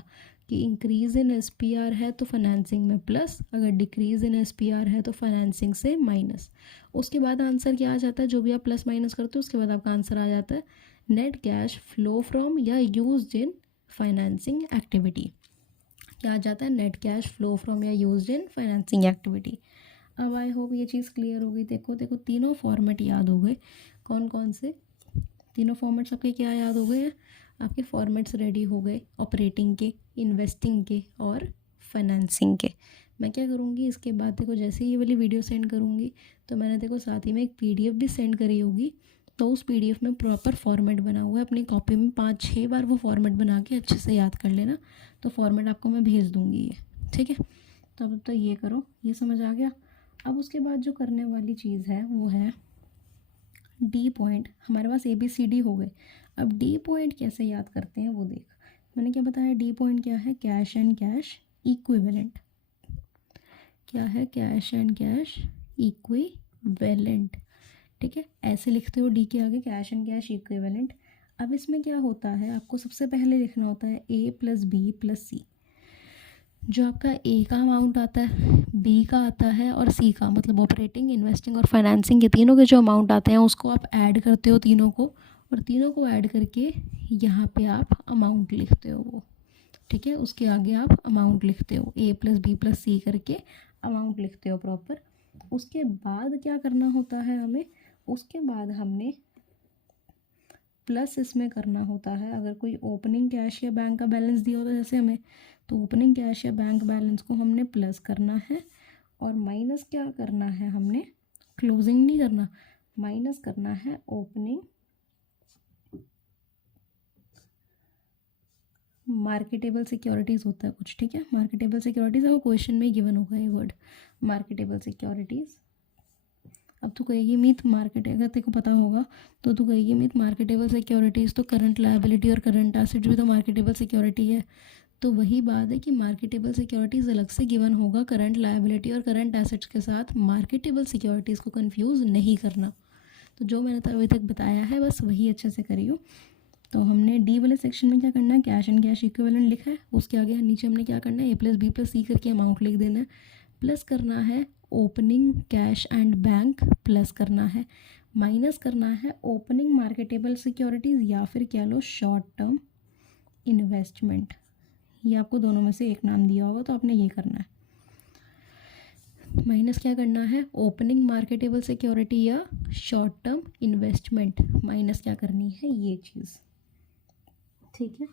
कि इंक्रीज़ इन एसपीआर है तो फाइनेंसिंग में प्लस, अगर डिक्रीज़ इन एसपीआर है तो फाइनेंसिंग से माइनस। उसके बाद आंसर क्या आ जाता है, जो भी आप प्लस माइनस करते हो उसके बाद आपका आंसर आ जाता है नेट कैश फ्लो फ्रॉम या यूज्ड इन फाइनेंसिंग एक्टिविटी। क्या आ जाता है, नेट कैश फ्लो फ्रॉम या यूज्ड इन फाइनेंसिंग एक्टिविटी। अब आई होप ये चीज़ क्लियर हो गई। देखो तीनों फॉर्मेट याद हो गए, कौन कौन से, तीनों फॉर्मेट्स आपके क्या याद हो गए हैं, आपके फॉर्मेट्स रेडी हो गए, ऑपरेटिंग के, इन्वेस्टिंग के और फाइनेंसिंग के। मैं क्या करूँगी इसके बाद, देखो जैसे ये वाली वीडियो सेंड करूँगी तो मैंने देखो साथ ही में एक पीडीएफ भी सेंड करी होगी, तो उस पीडीएफ में प्रॉपर फॉर्मेट बना हुआ है, अपनी कॉपी में 5-6 बार वो फॉर्मेट बना के अच्छे से याद कर लेना। तो फॉर्मेट आपको मैं भेज दूँगी ये, ठीक है। तो अब तो ये करो, ये समझ आ गया। अब उसके बाद जो करने वाली चीज़ है वो है डी पॉइंट। हमारे पास ABCD हो गए, अब डी पॉइंट कैसे याद करते हैं वो देख। मैंने क्या बताया, डी पॉइंट क्या है, कैश एंड कैश इक्विवेलेंट। क्या है, कैश एंड कैश इक्विवेलेंट। ठीक है, ऐसे लिखते हो डी के आगे, कैश एंड कैश इक्विवेलेंट। अब इसमें क्या होता है, आपको सबसे पहले लिखना होता है A + B + C। जो आपका ए का अमाउंट आता है, बी का आता है और सी का, मतलब ऑपरेटिंग, इन्वेस्टिंग और फाइनेंसिंग के तीनों के जो अमाउंट आते हैं उसको आप ऐड करते हो तीनों को, और तीनों को ऐड करके यहाँ पे आप अमाउंट लिखते हो वो। ठीक है, उसके आगे आप अमाउंट लिखते हो, A + B + C करके अमाउंट लिखते हो प्रॉपर। उसके बाद क्या करना होता है हमें, उसके बाद हमने प्लस इसमें करना होता है, अगर कोई ओपनिंग कैश या बैंक का बैलेंस दिया होता है जैसे हमें, तो ओपनिंग कैश या बैंक बैलेंस को हमने प्लस करना है, और माइनस क्या करना है हमने, क्लोजिंग नहीं करना, माइनस करना है ओपनिंग मार्केटेबल सिक्योरिटीज़ होता है कुछ, ठीक है। मार्केटेबल सिक्योरिटीज़ है, वो क्वेश्चन में गिवन होगा ये वर्ड, मार्केटेबल सिक्योरिटीज़। अब तू कहेगी मीत मार्केट, अगर तेरे को पता होगा तो तू कहेगी मीत मार्केटेबल सिक्योरिटीज़ तो करंट लायबिलिटी और करंट एसेट्स भी तो मार्केटेबल सिक्योरिटी है। तो वही बात है कि मार्केटेबल सिक्योरिटीज़ अलग से गिवन होगा, करंट लायबिलिटी और करंट एसेट्स के साथ मार्केटेबल सिक्योरिटीज़ को कंफ्यूज नहीं करना। तो जो मैंने अभी तक बताया है बस वही अच्छे से करियो। तो हमने डी वाले सेक्शन में क्या करना है, कैश एंड कैश इक्विवेलेंट लिखा है, उसके आगे नीचे हमने क्या करना है, ए प्लस बी प्लस सी करके अमाउंट लिख देना है, प्लस करना है opening cash and bank, plus करना है माइनस करना है ओपनिंग मार्केटेबल सिक्योरिटीज़ या फिर क्या लो शॉर्ट टर्म इन्वेस्टमेंट। ये आपको दोनों में से एक नाम दिया होगा तो आपने ये करना है। माइनस क्या करना है, ओपनिंग मार्केटेबल सिक्योरिटी या शॉर्ट टर्म इन्वेस्टमेंट, माइनस क्या करनी है ये चीज़, ठीक है।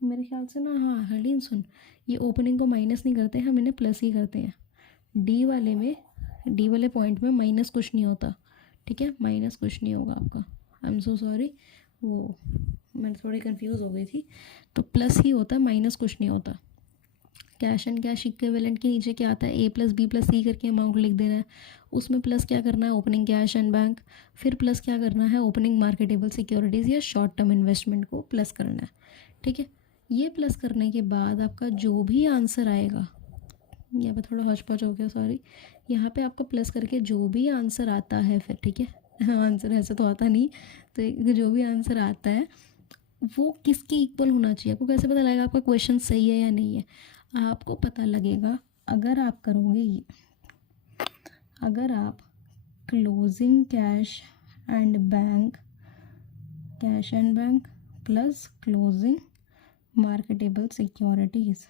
मेरे ख्याल से ना, हाँ हर्लीन सुन, ये ओपनिंग को माइनस नहीं करते हैं, हम इन्हें प्लस ही करते हैं। डी वाले में, डी वाले पॉइंट में माइनस कुछ नहीं होता, ठीक है, माइनस कुछ नहीं होगा आपका। आई एम सो सॉरी, वो मैं थोड़ी कंफ्यूज हो गई थी, तो प्लस ही होता है, माइनस कुछ नहीं होता। कैश एंड कैश इक्विवेलेंट के नीचे क्या आता है, ए प्लस बी प्लस सी करके अमाउंट लिख देना है, उसमें प्लस क्या करना है, ओपनिंग कैश एंड बैंक, फिर प्लस क्या करना है, ओपनिंग मार्केटेबल सिक्योरिटीज़ या शॉर्ट टर्म इन्वेस्टमेंट को प्लस करना है, ठीक है। ये प्लस करने के बाद आपका जो भी आंसर आएगा, यहाँ पे थोड़ा हौच पौच हो गया सॉरी, यहाँ पे आपका प्लस करके जो भी आंसर आता है फिर, ठीक है, आंसर ऐसे तो आता नहीं, तो जो भी आंसर आता है वो किसके इक्वल होना चाहिए। आपको कैसे पता लगेगा आपका क्वेश्चन सही है या नहीं है, आपको पता लगेगा अगर आप करोगे ये, अगर आप closing cash and bank, cash and bank plus closing marketable securities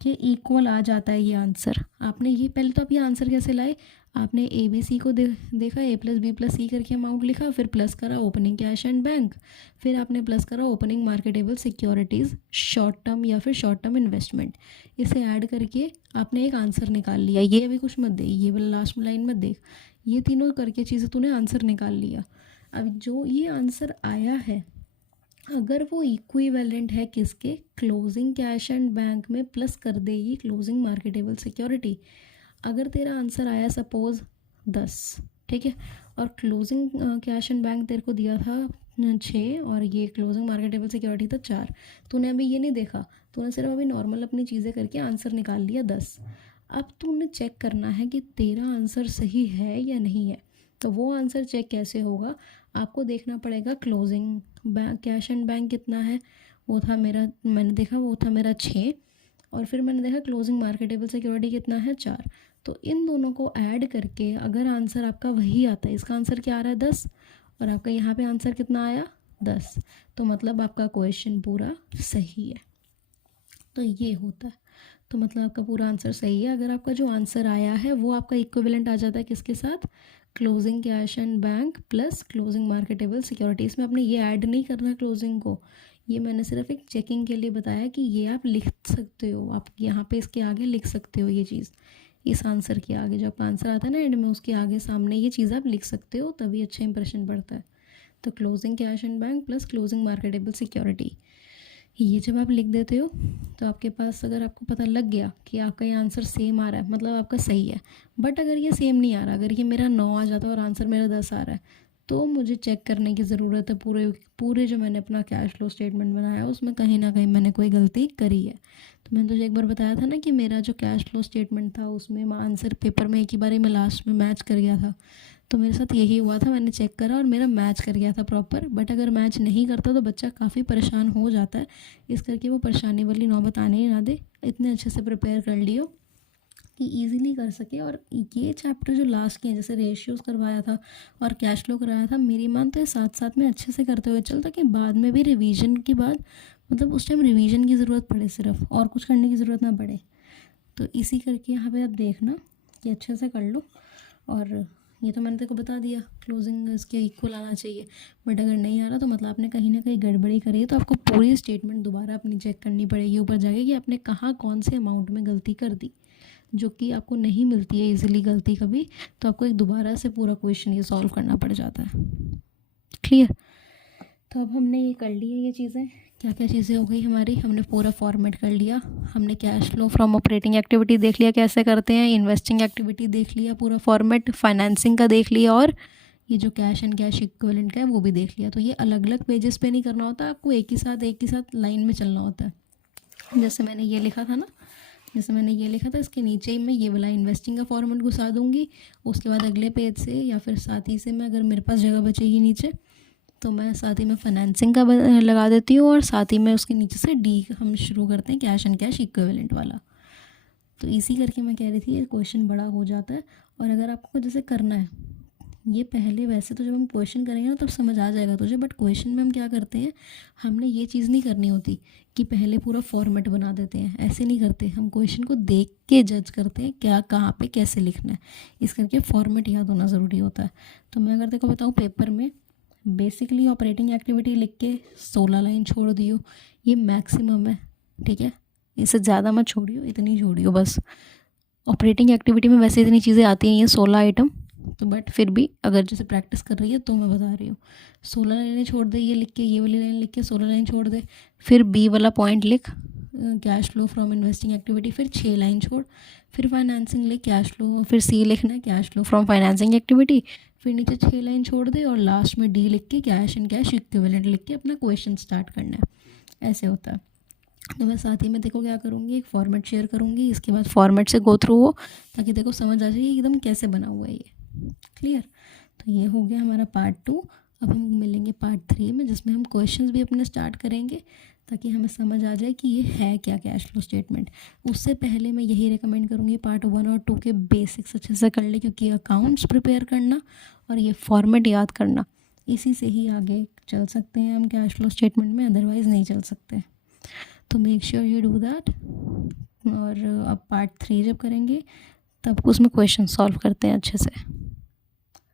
के इक्वल आ जाता है ये आंसर। आपने ये पहले तो आप ये आंसर कैसे लाए, आपने ए बी सी को देखा, ए प्लस बी प्लस सी करके अमाउंट लिखा, फिर प्लस करा ओपनिंग कैश एंड बैंक, फिर आपने प्लस करा opening marketable securities short term या फिर शॉर्ट टर्म इन्वेस्टमेंट, इसे ऐड करके आपने एक आंसर निकाल लिया। ये अभी कुछ मत दे, ये वाला लास्ट लाइन मत देख, ये तीनों करके चीज़ें तूने आंसर निकाल लिया। अब जो ये आंसर आया है अगर वो इक्विवेलेंट है किसके, क्लोजिंग कैश एंड बैंक में प्लस कर देगी क्लोजिंग मार्केटेबल सिक्योरिटी। अगर तेरा आंसर आया सपोज 10, ठीक है, और क्लोजिंग कैश एंड बैंक तेरे को दिया था 6 और ये क्लोजिंग मार्केटेबल सिक्योरिटी था 4, तूने अभी ये नहीं देखा, तूने सिर्फ अभी नॉर्मल अपनी चीज़ें करके आंसर निकाल लिया 10। अब तूने चेक करना है कि तेरा आंसर सही है या नहीं है। तो वो आंसर चेक कैसे होगा, आपको देखना पड़ेगा closing bank cash and bank कितना है, वो था मेरा, मैंने देखा वो था मेरा 6, और फिर मैंने देखा क्लोजिंग मार्केटेबल सिक्योरिटी कितना है 4। तो इन दोनों को ऐड करके अगर आंसर आपका वही आता है, इसका आंसर क्या आ रहा है 10, और आपका यहाँ पे आंसर कितना आया 10, तो मतलब आपका क्वेश्चन पूरा सही है। तो ये होता है, तो मतलब आपका पूरा आंसर सही है अगर आपका जो आंसर आया है वो आपका इक्विवेलेंट आ जाता है किसके साथ, closing cash and bank plus closing marketable securities में आपने ये ऐड नहीं करना क्लोजिंग को, ये मैंने सिर्फ एक चेकिंग के लिए बताया कि ये आप लिख सकते हो, आप यहाँ पे इसके आगे लिख सकते हो ये चीज़, इस आंसर के आगे जो आपका आंसर आता है ना एंड में, उसके आगे सामने ये चीज़ आप लिख सकते हो, तभी अच्छा इंप्रेशन पड़ता है। तो closing cash and bank plus closing marketable security, ये जब आप लिख देते हो तो आपके पास, अगर आपको पता लग गया कि आपका ये आंसर सेम आ रहा है मतलब आपका सही है। बट अगर ये सेम नहीं आ रहा, अगर ये मेरा 9 आ जाता है और आंसर मेरा 10 आ रहा है, तो मुझे चेक करने की ज़रूरत है पूरे जो मैंने अपना कैश फ्लो स्टेटमेंट बनाया उसमें कहीं ना कहीं मैंने कोई गलती करी है। तो मैंने तुझे एक बार बताया था ना कि मेरा जो कैश फ्लो स्टेटमेंट था उसमें आंसर पेपर में एक ही बारी में लास्ट में मैच कर गया था, तो मेरे साथ यही हुआ था, मैंने चेक करा और मेरा मैच कर गया था प्रॉपर। बट अगर मैच नहीं करता तो बच्चा काफ़ी परेशान हो जाता है, इस करके वो परेशानी वाली नौबत आने ही ना दे, इतने अच्छे से प्रिपेयर कर लियो कि इजीली कर सके। और ये चैप्टर जो लास्ट के हैं, जैसे रेशियोज़ करवाया था और कैश फ्लो कराया था, मेरी मानते हैं साथ साथ में अच्छे से करते हुए चल, ताकि बाद में भी रिवीजन के बाद मतलब उस टाइम रिवीजन की ज़रूरत पड़े सिर्फ, और कुछ करने की ज़रूरत ना पड़े। तो इसी करके यहाँ पे आप देखना कि अच्छे से कर लो। और ये तो मैंने तेरे को बता दिया क्लोजिंग इसके इक्वल आना चाहिए, बट अगर नहीं आ रहा तो मतलब आपने कहीं ना कहीं गड़बड़ी करी है, तो आपको पूरी स्टेटमेंट दोबारा अपनी चेक करनी पड़ेगी ऊपर जाके कि आपने कहाँ कौन से अमाउंट में गलती कर दी, जो कि आपको नहीं मिलती है इजीली गलती कभी, तो आपको एक दोबारा से पूरा क्वेश्चन ये सॉल्व करना पड़ जाता है। क्लियर? तो अब हमने ये कर ली है ये चीज़ें, क्या क्या चीज़ें हो गई हमारी, हमने पूरा फॉर्मेट कर लिया, हमने cash flow from operating activity देख लिया कैसे करते हैं, इन्वेस्टिंग एक्टिविटी देख लिया पूरा फॉर्मेट, फाइनेंसिंग का देख लिया, और ये जो कैश एंड कैश इक्विवेलेंट का है वो भी देख लिया। तो ये अलग अलग पेजेस पे नहीं करना होता, आपको एक ही साथ लाइन में चलना होता है। जैसे मैंने ये लिखा था, इसके नीचे ही मैं ये वाला इन्वेस्टिंग का फॉर्मेट घुसा दूँगी, उसके बाद अगले पेज से या फिर साथ ही से मैं, अगर मेरे पास जगह बचेगी नीचे तो मैं साथ ही में फाइनेंसिंग का लगा देती हूँ, और साथ ही में उसके नीचे से डी हम शुरू करते हैं कैश एंड कैश इक्विवेलेंट वाला। तो इसी करके मैं कह रही थी ये क्वेश्चन बड़ा हो जाता है। और अगर आपको जैसे करना है ये पहले, वैसे तो जब हम क्वेश्चन करेंगे ना तब समझ आ जाएगा तुझे, बट क्वेश्चन में हम क्या करते हैं, हमने ये चीज़ नहीं करनी होती कि पहले पूरा फॉर्मेट बना देते हैं, ऐसे नहीं करते। हम क्वेश्चन को देख के जज करते हैं क्या कहाँ पे कैसे लिखना है, इस करके फॉर्मेट याद होना ज़रूरी होता है। तो मैं अगर तेको बताऊँ, पेपर में बेसिकली ऑपरेटिंग एक्टिविटी लिख के 16 लाइन छोड़ दियो, ये मैक्सिमम है, ठीक है, इससे ज़्यादा मत छोड़ियो, इतनी छोड़ियो बस। ऑपरेटिंग एक्टिविटी में वैसे इतनी चीज़ें आती नहीं हैं 16 आइटम, तो बट फिर भी अगर जैसे प्रैक्टिस कर रही है तो मैं बता रही हूँ, 16 लाइनें छोड़ दे, ये लिख के, ये वाली लाइन लिख के 16 लाइन छोड़ दे, फिर बी वाला पॉइंट लिख cash flow from investing activity, फिर 6 लाइन छोड़, फिर फाइनेंसिंग लिख कैश फ्लो, फिर सी लिखना है cash flow from financing activity, फिर नीचे 6 लाइन छोड़ दे, और लास्ट में डी लिख के कैश एंड कैश इक्विवेलेंट लिख के अपना क्वेश्चन स्टार्ट करना है। ऐसे होता है। तो मैं साथ ही में देखो क्या करूँगी, एक फॉर्मेट शेयर करूँगी, इसके बाद फॉर्मेट से गो थ्रू हो ताकि देखो समझ आ जाए एकदम कैसे बना हुआ है ये। क्लियर? तो ये हो गया हमारा पार्ट 2। अब हम मिलेंगे पार्ट 3 में, जिसमें हम क्वेश्चंस भी अपने स्टार्ट करेंगे ताकि हमें समझ आ जाए कि ये है क्या कैश फ्लो स्टेटमेंट। उससे पहले मैं यही रिकमेंड करूँगी पार्ट 1 और 2 के बेसिक्स अच्छे से कर ले, क्योंकि अकाउंट्स प्रिपेयर करना और ये फॉर्मेट याद करना, इसी से ही आगे चल सकते हैं हम कैश फ्लो स्टेटमेंट में, अदरवाइज़ नहीं चल सकते। तो make sure you do that. और अब पार्ट 3 जब करेंगे तब उसमें क्वेश्चन सॉल्व करते हैं अच्छे से।